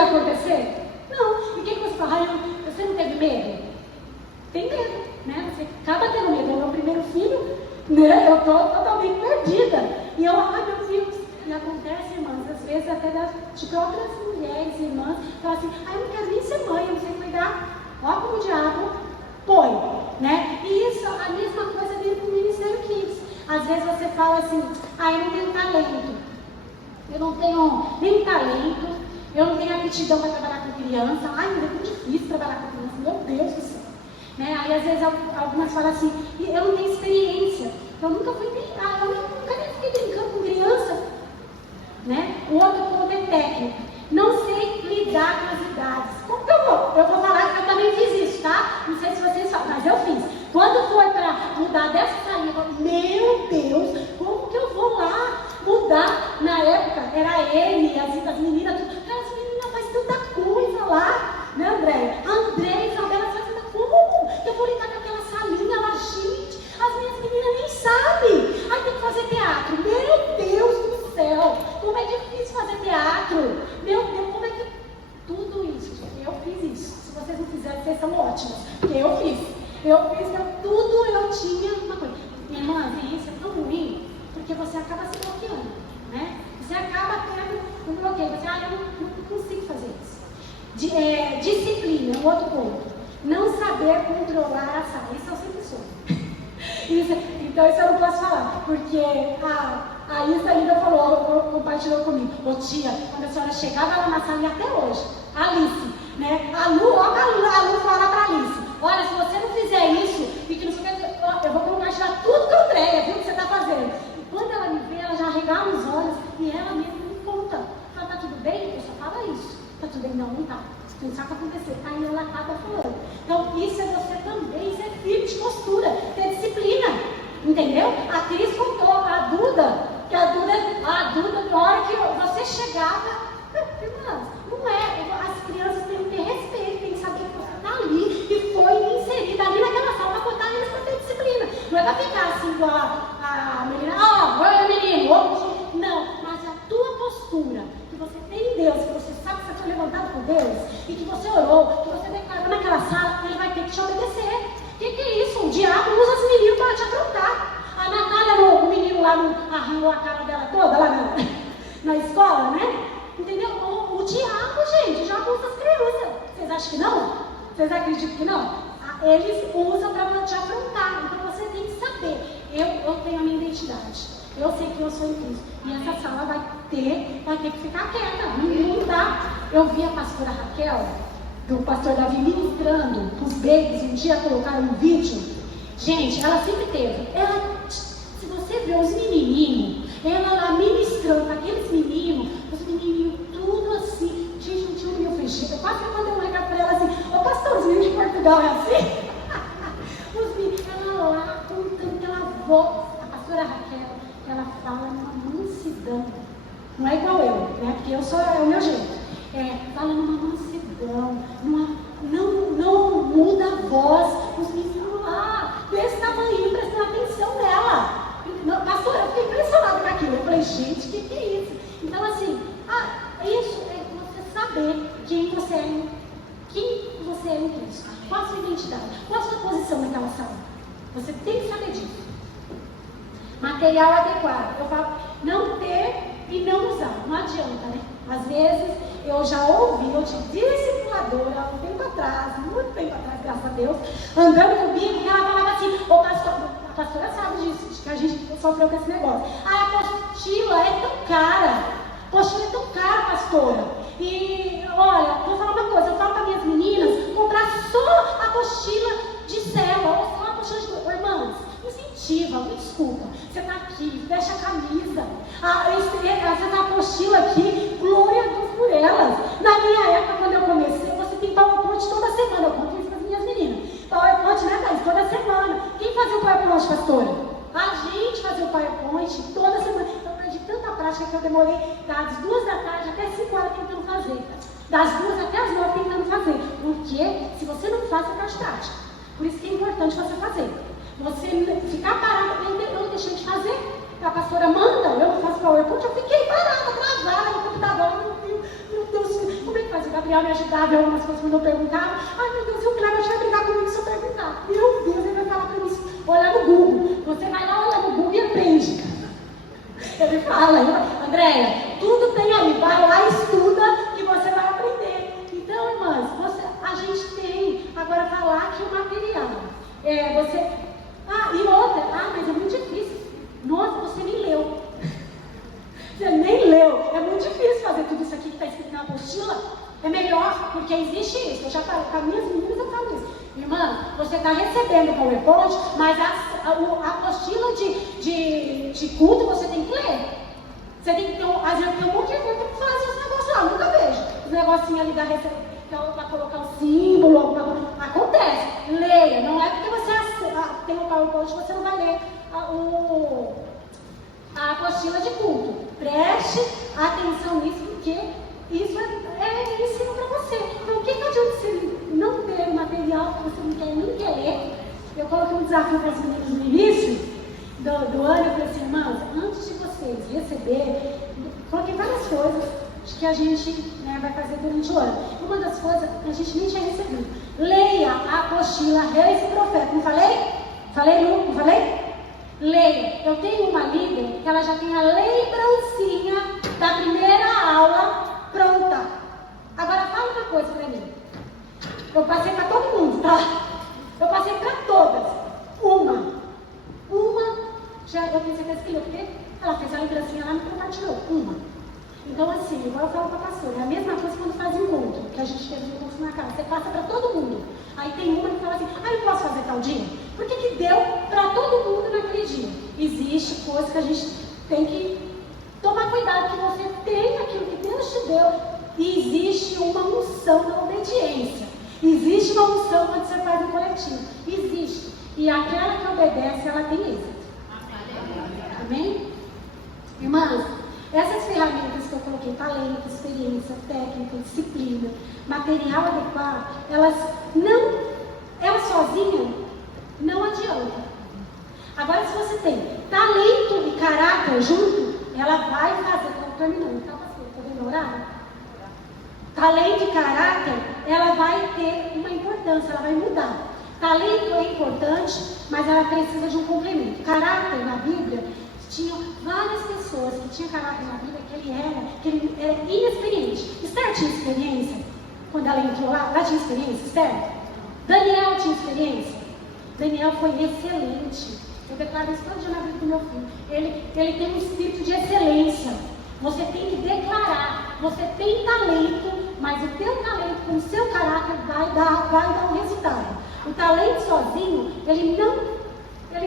acontecer? Não. E o que você fala? Você não teve medo? Tem medo, né? Você acaba tendo medo. É o meu primeiro filho, né? Eu estou totalmente perdida. E eu, meu Deus. E acontece, irmãs, às vezes até de próprias mulheres e irmãs, falam assim, eu não quero nem ser mãe, eu não sei cuidar. Ó como o diabo põe, né? E isso, a mesma coisa dentro do Ministério Kids. Às vezes você fala assim, eu não tenho talento. Eu não tenho nem talento, eu não tenho aptidão para trabalhar com criança. Ai, é muito difícil trabalhar com criança, meu Deus do céu. Né? Aí às vezes algumas falam assim, eu não tenho experiência, eu nunca fui brincar, eu nunca nem fiquei brincando com criança. Né? O outro ponto é técnico, não sei lidar com as idades. Como que eu vou? Eu vou falar que eu também fiz isso, tá? Não sei se vocês sabem, mas eu fiz. Quando foi para mudar dessa saída, eu falei, meu Deus, como que eu vou lá mudar? Na época era ele, as meninas, as meninas fazem tanta coisa lá, né, André? A André e a Isabela fazem tanta coisa. Como eu vou lidar com aquela salinha lá, gente? As minhas meninas nem sabem. Aí tem que fazer teatro. Meu Deus do céu, como é difícil fazer teatro. Meu Deus, como é que... Tudo isso, gente, eu fiz isso. Se vocês não fizerem, vocês são ótimos. Porque eu fiz, tudo eu tinha uma coisa. Minha irmã, isso é tão ruim, porque você acaba se bloqueando, né? Você acaba tendo um bloqueio. Você, eu não consigo fazer isso. Disciplina, um outro ponto. Não saber controlar a sala. Isso eu sempre sou. Então isso eu não posso falar, porque a Isa ainda compartilhou comigo. Ô tia, quando a senhora chegava lá na sala, e até hoje, a Alice, né? A Lu fala pra Alice, olha, se você não fizer isso, e que não sei o que, eu vou compartilhar tudo com a Andréia, viu, que você está fazendo. E quando ela me vê, ela já regala os olhos, e ela mesma me conta. Fala, tá tudo bem? Eu só falo isso. Tá tudo bem? Não, não tá. Não sabe o que aconteceu. Aí ela acaba falando. Então, isso é você também, isso é firme de postura, ter disciplina. Entendeu? A Cris contou, a Duda, na hora que você chegava, irmãs, não é, as crianças têm que ter respeito, têm que saber que você está ali e foi inserida ali naquela sala para contar eles para ter disciplina. Não é para ficar assim com a menina, oi menino, não, mas a tua postura, que você tem em Deus, que você sabe que você foi levantado por Deus, e que você orou, que você declarou naquela sala, ele vai ter que te obedecer. O que é isso? O diabo usa as meninas para te afrontar. A Natália, o menino lá, arranhou a cara dela toda lá na escola, né? Entendeu? O diabo, gente, já usa as crianças. Vocês acham que não? Vocês acreditam que não? Eles usam para te afrontar. Então você tem que saber. Eu tenho a minha identidade. Eu sei que eu sou em Cristo. E essa sala vai ter que ficar quieta. Não dá. Eu vi a pastora Raquel, do pastor Davi, ministrando os babies. Um dia colocaram um vídeo. Gente, ela sempre teve. Se você vê os menininhos, ela lá ministrando aqueles menininhos, os menininhos tudo assim. Gente, não tinha um menino feijão. Quase que quando eu olhava para ela assim, pastor, os meninos de Portugal é assim? Os meninos, ela lá contando aquela voz. A pastora Raquel, ela fala numa mansidão. Não é igual eu, né? Porque é o meu jeito. Fala numa mansidão, não muda a voz. Os meninos lá, desse tamanho, prestando atenção nela. Pastor, eu fiquei impressionada com aquilo. Eu falei, gente, o que é isso? Então, assim, isso é você saber quem você é em Cristo. Qual a sua identidade? Qual a sua posição naquela sala? Você tem que saber disso. Material adequado. Eu falo, não ter e não usar. Não adianta, né? Às vezes, eu já ouvi, eu tive discipuladora há um tempo atrás, muito tempo atrás, graças a Deus, andando comigo, e ela falava assim, pastor, pastora sabe disso, que a gente sofreu com esse negócio. A apostila é tão cara. Apostila é tão cara, pastora. E, olha, vou falar uma coisa, eu falo para minhas meninas comprar só a apostila de célula, ou só a apostila de... Irmãs, incentiva, me desculpa. Você está aqui, fecha a camisa. Essa apostila aqui, glória a Deus por elas. Na minha época, quando eu comecei, você tem PowerPoint toda semana. Eu conto isso para as minhas meninas. PowerPoint, né, Thaís? Toda semana. Quem fazia o PowerPoint, pastora? A gente fazia o PowerPoint toda semana. Eu perdi tanta prática que eu demorei das 2 da tarde até 5 horas tentando fazer. Das 2 até as 9 tentando fazer. Porque se você não faz, você perde prática. Por isso que é importante você fazer. Você ficar parado, eu não deixei de fazer. A pastora manda, eu não faço PowerPoint, eu fiquei parada, travada no computador. Meu Deus, como é que faz? O Gabriel me ajudava em algumas coisas quando eu perguntava. Ai, meu Deus, o Cleber vai brigar comigo se eu perguntar. Meu Deus, ele vai falar para mim, olha no Google. Você vai lá, olha no Google e aprende. Ele fala, Andréia, tudo tem aí, vai lá, estuda que você vai aprender. Então, irmãs, a gente tem, agora falar que o material, e outra, mas é muito difícil. Nossa, você nem leu. Você nem leu. É muito difícil fazer tudo isso aqui que está escrito na apostila. É melhor, porque existe isso. Eu já falo para minhas meninas, eu falo isso. Irmã, você está recebendo o PowerPoint, mas a apostila de culto você tem que ler. Você tem que ter às vezes tem um monte de coisa que faz esse negócio lá, eu nunca vejo. Os negocinhos ali da receita, para colocar o símbolo, acontece. Leia, não é porque você tem o PowerPoint, você não vai ler a apostila de culto. Preste atenção nisso, porque isso é ensino para você. Então, o que adianta você não ter o material que você não quer nem quer ler? Eu coloquei um desafio para as meninas no início do ano. Eu falei assim, irmãs, antes de vocês receberem, coloquei várias coisas que a gente vai fazer durante o ano. Uma das coisas que a gente nem tinha recebido. Leia a apostila Reis e Profeta. Não falei? Falei, não falei? Leia. Eu tenho uma líder que ela já tem a lembrancinha da primeira aula pronta. Agora fala uma coisa pra mim. Eu passei pra todo mundo, tá? Eu passei pra todas. Uma. Eu tenho certeza que leu, porque ela fez a lembrancinha lá e me compartilhou. Uma. Então, assim, igual eu falo pra pastora, é a mesma coisa quando faz encontro, que a gente fez um encontro na casa. Você passa pra todo mundo. Aí tem uma que fala assim, eu posso fazer tal dia? Por que deu pra todo mundo naquele dia? Existe coisa que a gente tem que tomar cuidado, que você tem aquilo que Deus te deu. E existe uma unção da obediência. Existe uma unção quando você faz um coletivo. Existe. E aquela que obedece, ela tem êxito. Amém? Irmãs, essas ferramentas que eu coloquei, talento, experiência, técnica, disciplina, material adequado, elas sozinhas não adiantam. Agora, se você tem talento e caráter junto, ela vai fazer, estou terminando, tá, pastor? Estou vendo o horário? Talento e caráter, ela vai ter uma importância, ela vai mudar. Talento é importante, mas ela precisa de um complemento. Caráter na Bíblia, tinham várias pessoas que tinham caráter na Bíblia que ele era inexperiente. Esther tinha experiência? Quando ela entrou lá, ela tinha experiência, Esther? Daniel tinha experiência? Daniel foi excelente. Eu declaro isso todo dia na vida do meu filho. Ele tem um espírito de excelência. Você tem que declarar. Você tem talento, mas o teu talento com o seu caráter vai dar um resultado. O talento sozinho, ele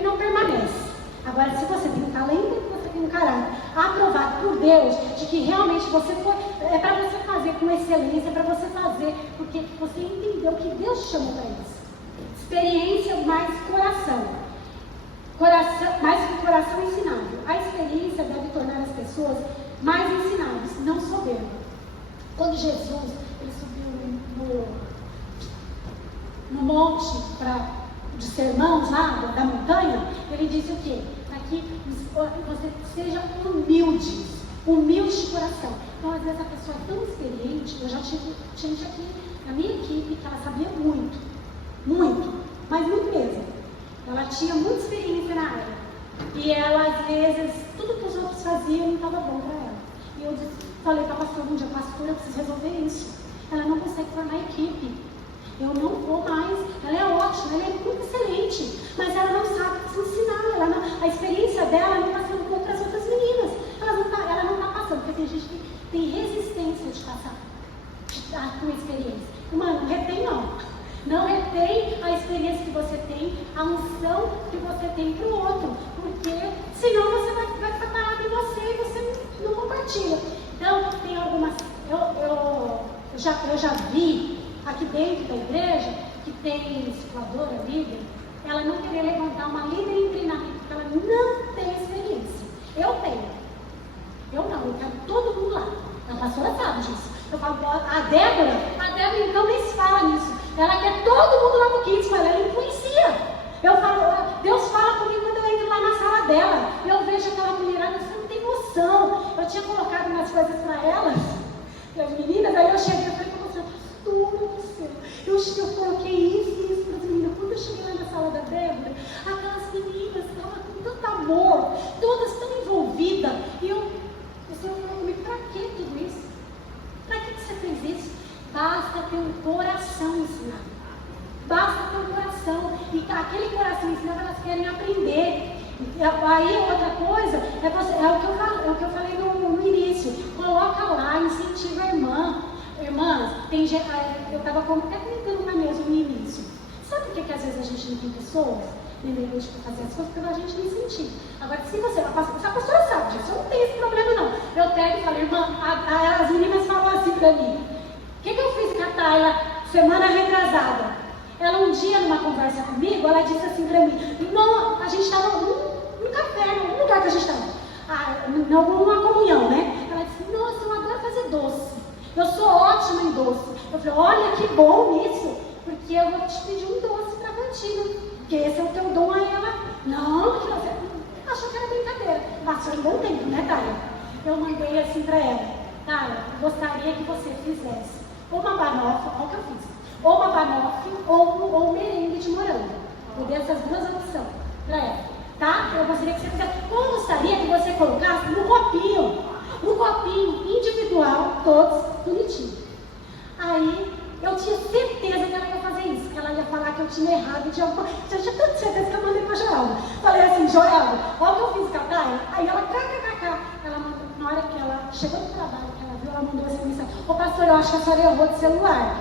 não permanece. Agora, se você tem um talento e você tem um caráter aprovado por Deus, de que realmente você foi, é para você fazer com excelência, é para você fazer, porque você entendeu que Deus te chamou para isso. Experiência mais coração. Mais que coração ensinável. A experiência deve tornar as pessoas mais ensináveis, não soberbas. Quando Jesus ele subiu no monte de sermãos lá da montanha, ele disse o quê? Aqui você seja humilde de coração. Então, às vezes a pessoa é tão experiente, eu já tive gente aqui na minha equipe que ela sabia muito, mas muito mesmo. Ela tinha muita experiência na área. E ela, às vezes, tudo que os outros faziam não estava bom para ela. E eu falei para a pastora um dia, pastora, eu preciso resolver isso. Ela não consegue formar equipe. Eu não vou mais. Ela é ótima, ela é muito excelente, mas ela não sabe se ensinar. A experiência dela não está sendo boa para as outras meninas. Ela não está passando, porque tem gente que tem resistência de passar com experiência. Mano, não retém não. Não retém a experiência que você tem, a unção que você tem para o outro, porque senão você vai ficar parado em você e você não compartilha. Então, tem algumas. Eu já vi aqui dentro da igreja que tem discipuladora, líder, ela não queria levantar uma líder em treinamento porque ela não tem experiência. Eu tenho. Eu não, eu quero todo mundo lá. A pastora sabe disso. Eu falo, a Débora então nem se fala nisso. Ela quer todo mundo lá no Kids, mas ela influencia. Eu falo, Deus fala comigo quando eu entro lá na sala dela. Eu vejo aquela mulherada, você não tem noção. Eu tinha colocado umas coisas para elas, para as meninas, aí eu cheguei e falei, pastora do céu, eu coloquei isso para as meninas. Quando eu cheguei lá na sala da Débora, aquelas meninas estavam com tanto amor, todas tão envolvidas. E o Senhor falou comigo, para que tudo isso? Para que você fez isso? Basta ter um coração ensinado. Basta ter um coração. E aquele coração ensinado, elas querem aprender. Aí outra coisa é o que eu falei no início. Coloca lá, incentiva a irmã. Irmãs, eu estava até comentando na mesa no início. Sabe por que às vezes a gente não tem pessoas na igreja para fazer as coisas? Porque a gente não incentiva. Agora, se a pastora sabe disso, eu não tenho esse problema não. Eu pego e falo, irmã, as meninas falam assim para mim. O que eu fiz com a Tayla semana retrasada? Ela um dia, numa conversa comigo, ela disse assim para mim, não, a gente estava num café, num lugar que a gente estava, numa comunhão, né? Ela disse, nossa, eu adoro fazer doce. Eu sou ótima em doce. Eu falei, olha que bom isso, porque eu vou te pedir um doce para a cantina, porque esse é o teu dom. Aí ela, não, porque você achou que era brincadeira. Passou um bom tempo, né, Tayla? Eu mandei assim para ela, Tayla, gostaria que você fizesse uma banoffee, olha o que eu fiz, ou uma banoffee ou um merengue de morango. Eu dei essas duas opções para ela, tá? Eu gostaria que você fizesse, eu gostaria que você colocasse no copinho individual, todos bonitinhos. Aí eu tinha certeza que ela ia fazer isso, que ela ia falar que eu tinha errado de alguma coisa. Eu tinha tanta certeza que eu mandei para a Joelma. Falei assim, Joelma, olha o que eu fiz com a Tayla. Aí ela, ela mandou, na hora que ela chegou no trabalho, que ela viu, ela mandou essa mensagem, ô pastor, eu acho que a senhora errou de celular.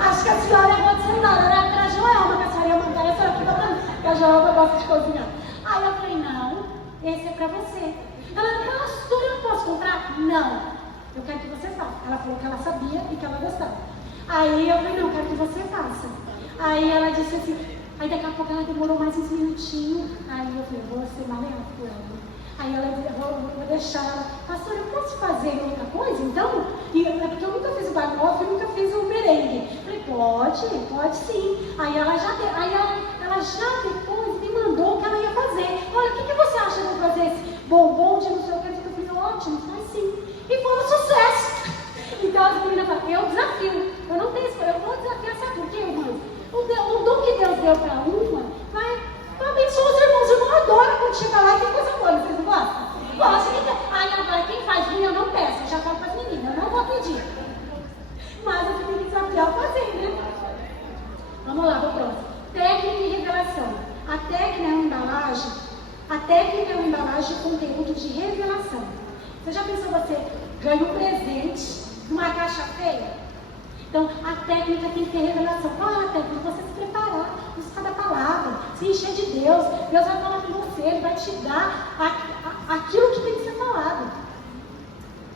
Acho que a senhora errou de celular, era para a Joelma que a senhora ia mandar essa aqui para mim, porque a Joelma gosta de cozinhar. Aí eu falei, não, esse é para você. Ela falou, pastor, eu não posso comprar? Não, eu quero que você faça. Ela falou que ela sabia e que ela gostava. Aí eu falei, não, eu quero que você faça. Aí ela disse assim, aí daqui a pouco ela demorou mais uns minutinhos. Aí eu falei, vou ser maleável por ela. Aí ela, vou deixar ela, pastor, eu posso fazer outra coisa então? É porque eu nunca fiz o banoffee, eu nunca fiz o merengue. Eu falei, pode sim. Aí ela já depois me mandou o que ela ia fazer. Olha, o que você acha de eu fazer esse bombom de não sei o que? Eu falei, ótimo, faz sim. E foi um sucesso. Então as meninas falam, eu desafio. Eu não tenho isso, eu vou desafiar, sabe por quê, irmãs? O dom que Deus deu para uma, vai abençoar os irmãos. Eu não adoro quando chega lá e tem coisa boa, vocês não gostam? Gosto. Aí agora quem faz vinho eu não peço, eu já falo para as meninas, eu não vou pedir. Mas eu tenho que desafiar a fazer, né? Vamos lá, vou próximo. Técnica e revelação. A técnica é uma embalagem de conteúdo de revelação. Você já pensou, você ganha um presente numa caixa feia? Então, a técnica tem que ter revelação. Qual é a técnica? Você se preparar, buscar da palavra, se encher de Deus. Deus vai falar com você, Ele vai te dar aquilo que tem que ser falado.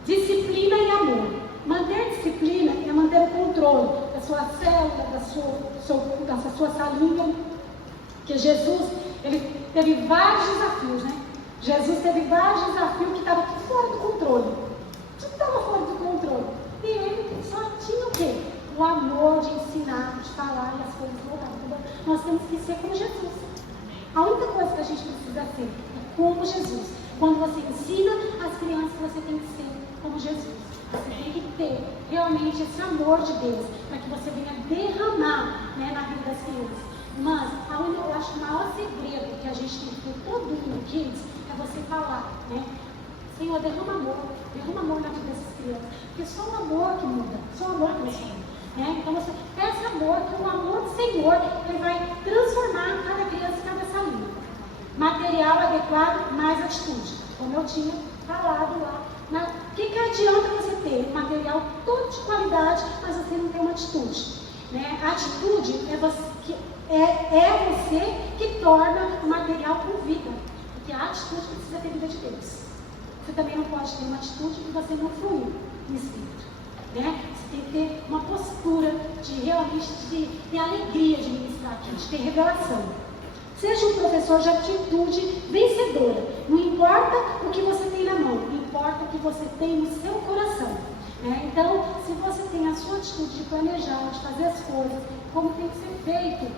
Disciplina e amor. Manter disciplina é manter o controle da sua célula, da sua salinha. Porque Jesus, ele teve vários desafios, né? Jesus teve vários desafios que estavam fora do controle. Tudo estava fora do controle. E ele só tinha o quê? O amor de ensinar, de falar e as coisas voltaram. Então, nós temos que ser como Jesus. A única coisa que a gente precisa ser é como Jesus. Quando você ensina as crianças, você tem que ser como Jesus. Você tem que ter realmente esse amor de Deus, para que você venha derramar, né, na vida das crianças. Mas eu acho que o maior segredo que a gente tem que ter todo mundo, kids, é você falar, né? Senhor, derrama amor na vida dessas crianças, porque só o amor que muda, só o amor que transforma. Então você peça amor, que o amor do Senhor, ele vai transformar cada criança e cada salinha. Material adequado, mais atitude, como eu tinha falado lá. O que adianta você ter um material todo de qualidade, mas você não tem uma atitude? A atitude é você que torna o material com vida, porque a atitude precisa ter vida de Deus. Você também não pode ter uma atitude que você não fluiu no Espírito. Você tem que ter uma postura de realmente de alegria de ministrar aqui, de ter revelação. Seja um professor de atitude vencedora. Não importa o que você tem na mão, importa o que você tem no seu coração. Então, se você tem a sua atitude de planejar, de fazer as coisas, como tem que ser feito,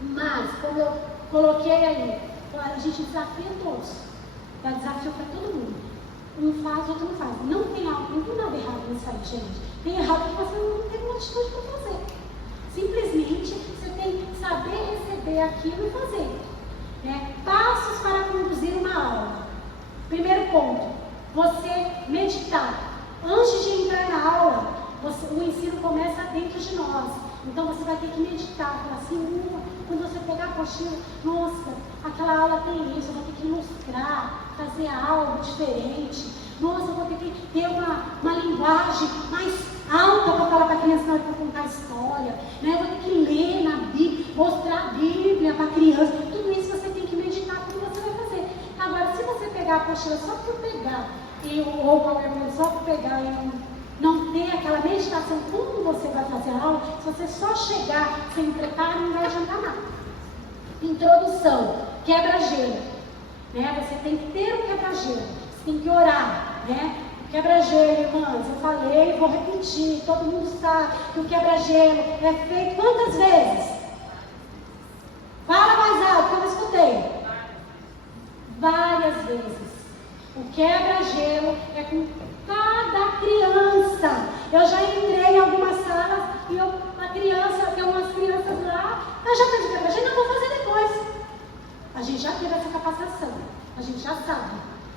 mas, como eu coloquei aí, a gente desafia todos. Dá desafio para todo mundo. Um faz, outro não faz. Não tem nada errado nisso aí, gente. Tem errado que você não tem uma atitude para fazer. Simplesmente, você tem que saber receber aquilo e fazer. Passos para conduzir uma aula. Primeiro ponto, você meditar. Antes de entrar na aula, o ensino começa dentro de nós. Então você vai ter que meditar, falar assim, quando você pegar a apostila, nossa, aquela aula tem isso, eu vou ter que ilustrar, fazer algo diferente. Nossa, eu vou ter que ter uma linguagem mais alta para falar para a criança na hora que eu contar a história. Eu vou ter que ler na Bíblia, mostrar a Bíblia para a criança. Tudo isso você tem que meditar como você vai fazer. Agora, se você pegar a apostila só por pegar, ou qualquer coisa só por pegar e não ter aquela meditação como você vai fazer a aula, se você só chegar sem preparo, não vai adiantar nada. Introdução, quebra-gelo. Você tem que ter um quebra-gelo, você tem que orar. O quebra-gelo, irmãs, eu falei, vou repetir, todo mundo sabe que o quebra-gelo é feito quantas vezes? Fala mais alto, que eu não escutei. Várias vezes. O quebra-gelo é com cada criança. Eu já entrei em algumas salas e tem umas crianças lá, eu já fiz o quebra-gelo, não vou fazer depois. A gente já teve essa capacitação, a gente já sabe,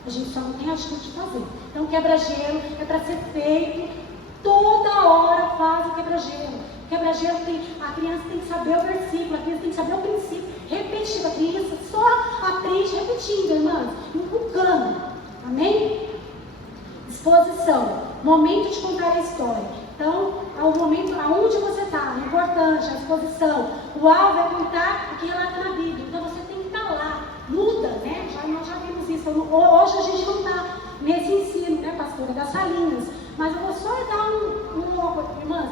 a gente só não tem a atitude de fazer. Então, quebra-gelo é para ser feito toda hora, faz o quebra-gelo. Quebra-gelo a criança tem que saber o versículo, a criança tem que saber o princípio, repetindo. A criança só aprende repetindo, irmãs, inculcando. Amém? Exposição, momento de contar a história. Então, é o momento aonde você está, importante, a exposição. O alvo é contar o que relata na Bíblia. Então, você tem que estar lá. Muda, nós já vimos isso. Hoje a gente não está nesse ensino, pastora, das salinhas. Mas eu vou só dar irmãs,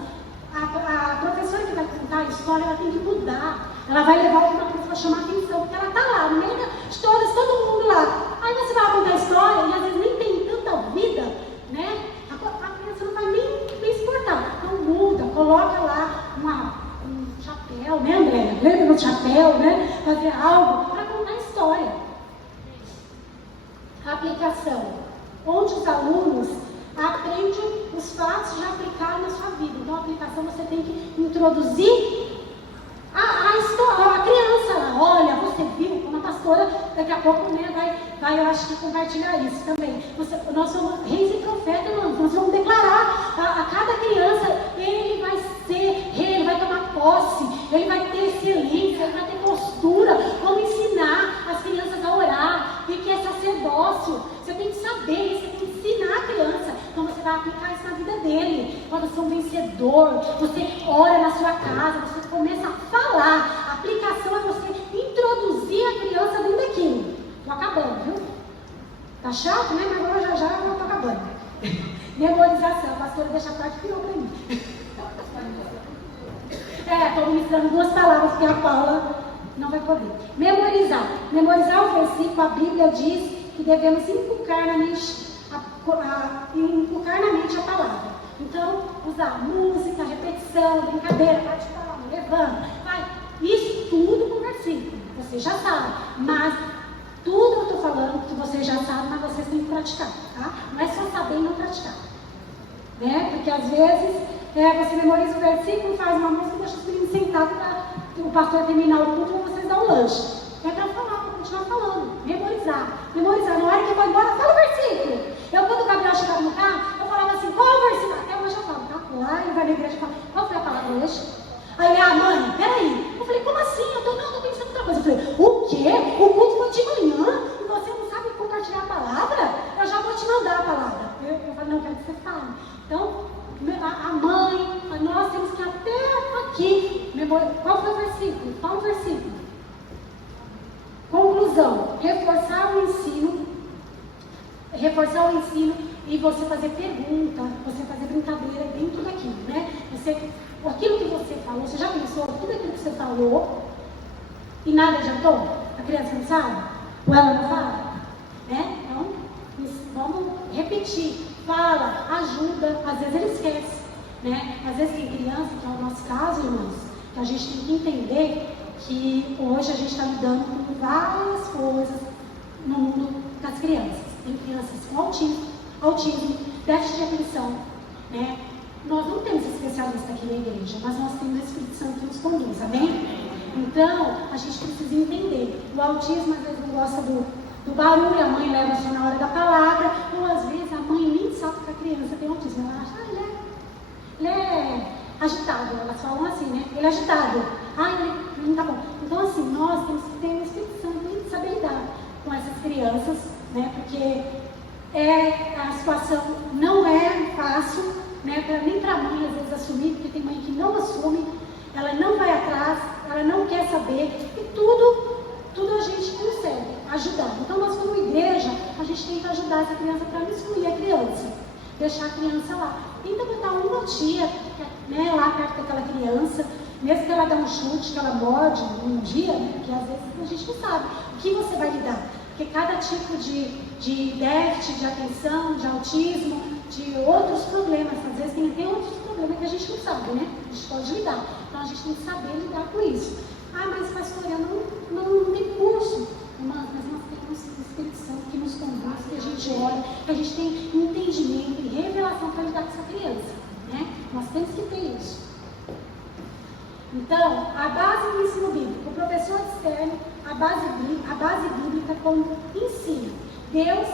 a professora que vai contar a história, ela tem que mudar. Ela vai levar alguma coisa para chamar a atenção, porque ela está lá, no meio de todas, todo mundo lá. Aí você vai contar a história e às vezes nem tem tanta vida, a criança não vai nem se portar. Então muda, coloca lá um chapéu, André? Lembra do chapéu, fazer algo para contar a história. Aplicação. Onde os alunos aprendem os fatos de aplicar na sua vida. Então, a aplicação você tem que introduzir a criança lá. Olha, você viu, como a pastora daqui a pouco vai, eu acho que compartilhar isso também. Nós somos reis e profetas, irmãos. Nós vamos declarar a cada criança, ele vai ser rei, ele vai tomar posse, ele vai ter excelência, ele vai ter postura. Vamos ensinar as crianças a orar, o que é sacerdócio. Você tem que saber, você tem que ensinar a criança. Então você vai aplicar isso na vida dele. Quando você é um vencedor, você ora na sua casa, você começa a falar. A aplicação é você introduzir a criança dentro daquilo. Estou acabando, viu? Tá chato, né? Mas agora já eu estou acabando. Memorização. A pastora deixa a parte pior para mim. Estou ministrando duas palavras que a Paula não vai poder. Memorizar. Memorizar o versículo, a Bíblia diz que devemos inculcar na mente a palavra. Então, usar música, repetição, brincadeira, bate palma, levanta, vai. Isso tudo com versículo. Você já sabe, mas tudo que eu estou falando, que você já sabe, mas vocês têm que praticar, tá? Não é só saber e não praticar. Porque às vezes você memoriza o versículo, faz uma música e deixa os meninos sentados para o pastor terminar o culto e vocês dão um lanche. É para falar, para continuar falando, memorizar. Na hora que eu vou embora, fala o versículo. na igreja e fala, qual foi a palavra hoje? Aí mãe, peraí. Eu falei, como assim? Eu tô pensando outra coisa. Eu falei, o quê? O culto foi de manhã e você não sabe compartilhar a palavra? Eu já vou te mandar a palavra. Eu falei, não, eu quero que você fale. Então, a mãe, nós temos que até aqui, qual foi o versículo? Qual o versículo? Conclusão, reforçar o ensino e você fazer pergunta, você fazer brincadeira dentro daquilo, né? Aquilo que você falou, você já pensou tudo aquilo que você falou e nada adiantou? A criança não sabe? Ou ela não fala? Né? Então, vamos repetir. Fala, ajuda, às vezes ele esquece, né? Às vezes tem criança, que é o nosso caso, irmãos, que a gente tem que entender que hoje a gente está lidando com várias coisas no mundo das crianças. Tem crianças com autismo, déficit de atenção, né? Nós não temos especialista aqui na igreja, mas nós temos o Espírito Santo que nos conduz, amém? Então, a gente precisa entender. O autismo, às vezes, não gosta do barulho, a mãe leva só na hora da palavra, ou às vezes a mãe nem sabe que a criança tem autismo. Ela acha, ele é agitado, elas falam assim, né? Ele é agitado. Ele não tá bom. Então, assim, nós temos que ter o Espírito Santo e saber lidar com essas crianças, né? Porque a situação não é fácil, né? Nem para a mãe, às vezes, assumir, porque tem mãe que não assume, ela não vai atrás, ela não quer saber, e tudo a gente consegue ajudar. Então, nós, como igreja, a gente tenta ajudar essa criança para não excluir a criança, deixar a criança lá. Tenta botar uma tia, né, lá perto daquela criança, mesmo que ela dê um chute, que ela morde um dia, porque às vezes a gente não sabe o que você vai lidar. Porque cada tipo de déficit de atenção, de autismo, de outros problemas, às vezes tem outros problemas que a gente não sabe, né? A gente pode lidar. Então a gente tem que saber lidar com isso. Mas pastor, eu não tem curso. Mas nós temos o Espírito Santo que nos conduz, que a gente ora, que a gente tem entendimento e revelação para lidar com essa criança, né? Nós temos que ter isso. Então, a base do ensino bíblico, o professor externo, a base bíblica como ensino. Deus,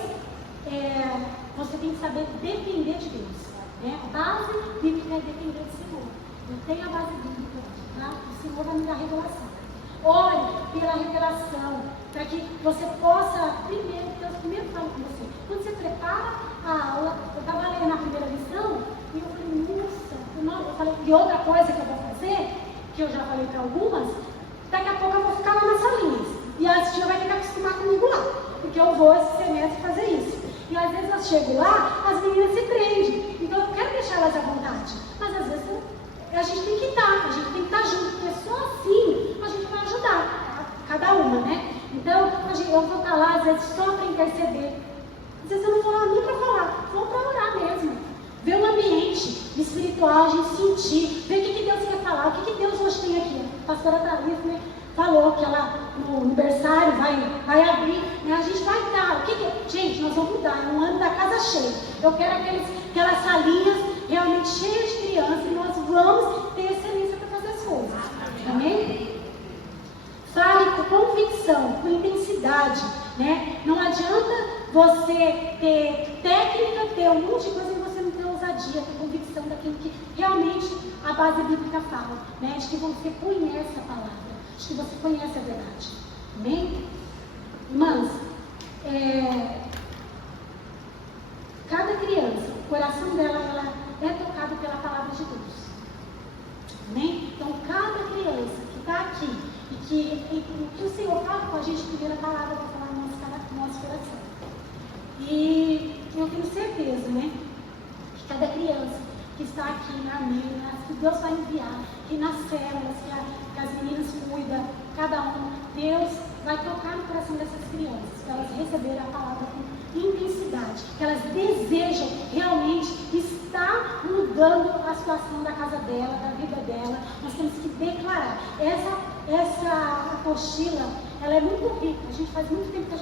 você tem que saber depender de Deus, né? A base bíblica é depender do Senhor. Eu tenho a base bíblica, tá? O Senhor vai me dar revelação. Ore pela revelação, para que você possa, Deus primeiro fala com você. Quando você prepara a aula, eu estava lendo a primeira lição, e eu falei, eu falei, e outra coisa que eu vou fazer, que eu já falei para algumas, daqui a pouco eu vou ficar lá nas salinhas, e a tia vai ter que acostumar comigo lá, porque eu vou esse semestre fazer isso. E às vezes eu chego lá, as meninas se prendem, então eu quero deixar elas à vontade, mas às vezes a gente tem que estar junto, porque só assim a gente vai ajudar cada uma, né? Então, eu vou estar lá, às vezes, só para interceder. Às vezes eu não vou lá nem para falar, vou para orar mesmo. Ver o ambiente espiritual, a gente sentir, ver o que Deus quer falar, o que Deus hoje tem aqui. A pastora Thalys, né, falou que ela, no aniversário, vai abrir, né, a gente vai estar. Gente, nós vamos mudar, é um ano da casa cheia. Eu quero aquelas salinhas realmente cheias de crianças, e nós vamos ter excelência para fazer as coisas. Amém? Fale com convicção, com intensidade, né? Não adianta você ter técnica, ter um monte de coisa e você não ter ousadia, ter convicção daquilo que realmente a base bíblica fala, né? De que você conhece a palavra, de que você conhece a verdade. Amém? Irmãs, cada criança, o coração dela, ela é tocado pela palavra de Deus. Amém? Então, cada criança que está aqui e que o Senhor fala com a gente, a primeira palavra vai falar no nosso coração. E eu tenho certeza, né? Que cada criança que está aqui na Armênia, que Deus vai enviar, que nas células, que as meninas cuidam, cada um, Deus vai tocar no coração dessas crianças, para elas receberem a palavra com intensidade, que elas desejam realmente estar mudando a situação da casa dela, da vida dela. Nós temos que declarar. Essa apostila, ela é muito rica. A gente faz muito tempo que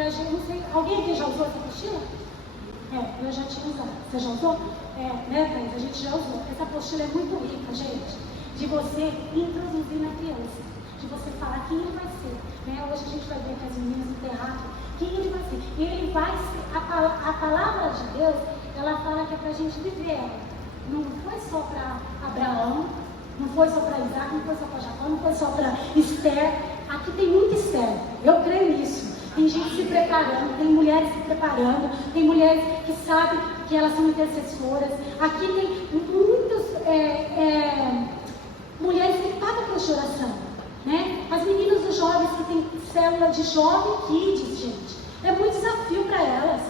a gente não sei, alguém aqui já usou essa apostila? Eu já tinha usado. Você já usou? Né, Thaís? A gente já usou. Essa apostila é muito rica, gente, de você introduzir na criança, de você falar quem ele vai ser. Né? Hoje a gente vai ver com as meninas no teatro, quem ele vai ser. E ele vai ser, a palavra de Deus, ela fala que é para a gente viver ela. não foi só para Abraão, não foi só para Isaac, não foi só para Jacó, não foi só para Esther. Aqui tem muita Esther, eu creio nisso. Tem gente se preparando, tem mulheres se preparando, tem mulheres que sabem que elas são intercessoras. Aqui tem muitas mulheres que pagam por oração, né? As meninas dos jovens que têm célula de jovem kids, gente, é muito desafio para elas.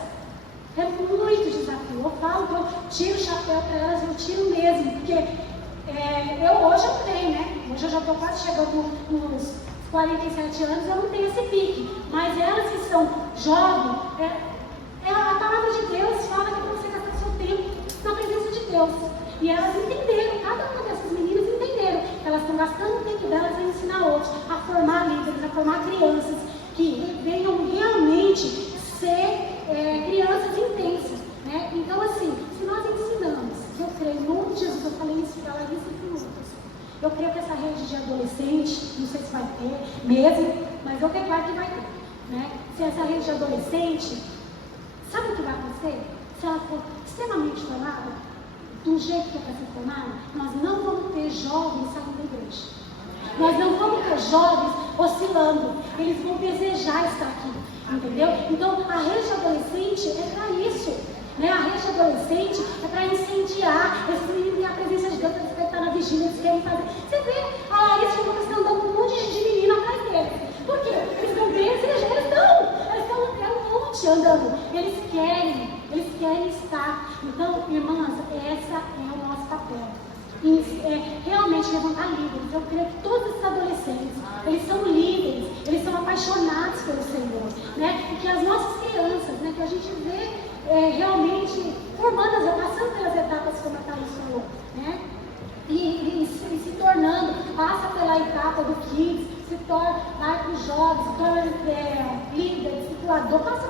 É muito desafio. Eu falo que eu tiro o chapéu para elas, eu tiro mesmo, porque hoje eu não tenho, né? Hoje eu já estou quase chegando nos 47 anos, eu não tenho esse pique. Mas elas que são jovens, a palavra de Deus fala que você gastar seu tempo na presença de Deus. E elas entenderam, cada uma dessas meninas entenderam que elas estão gastando o tempo delas a ensinar outros, a formar líderes, a formar crianças que venham realmente ser crianças intensas, né? Então, assim, se nós ensinamos, eu creio, em nome de Jesus, eu falei isso para ela em 5 minutos. Eu creio que essa rede de adolescente, não sei se vai ter mesmo, mas eu tenho claro que vai ter, né? Se essa rede de adolescente, sabe o que vai acontecer? Se ela for extremamente formada, do jeito que é para ser formada, nós não vamos ter jovens saindo da igreja. Nós não vamos ter jovens oscilando. Eles vão desejar estar aqui, entendeu? Então, a rede de adolescente é para isso, né? A rede de adolescente é para incendiar. Eles querem ter a presença de Deus, eles querem estar na vigília, eles querem fazer. Você vê, a Larissa e o Lucas estão andando com um monte de menino atrás deles. Por quê? Eles estão dentro, eles estão um monte andando. Eles querem estar. Então, irmãs, essa é o nosso papel. Realmente levantar líderes. Eu creio que todos esses adolescentes, eles são líderes, eles são apaixonados pelo Senhor, né? E que as nossas crianças, né, que a gente vê realmente formando, passando pelas etapas como a Thaís falou, né? E se tornando, passa pela etapa do kids, se torna, vai para os jovens, se torna líder, discipulador, passa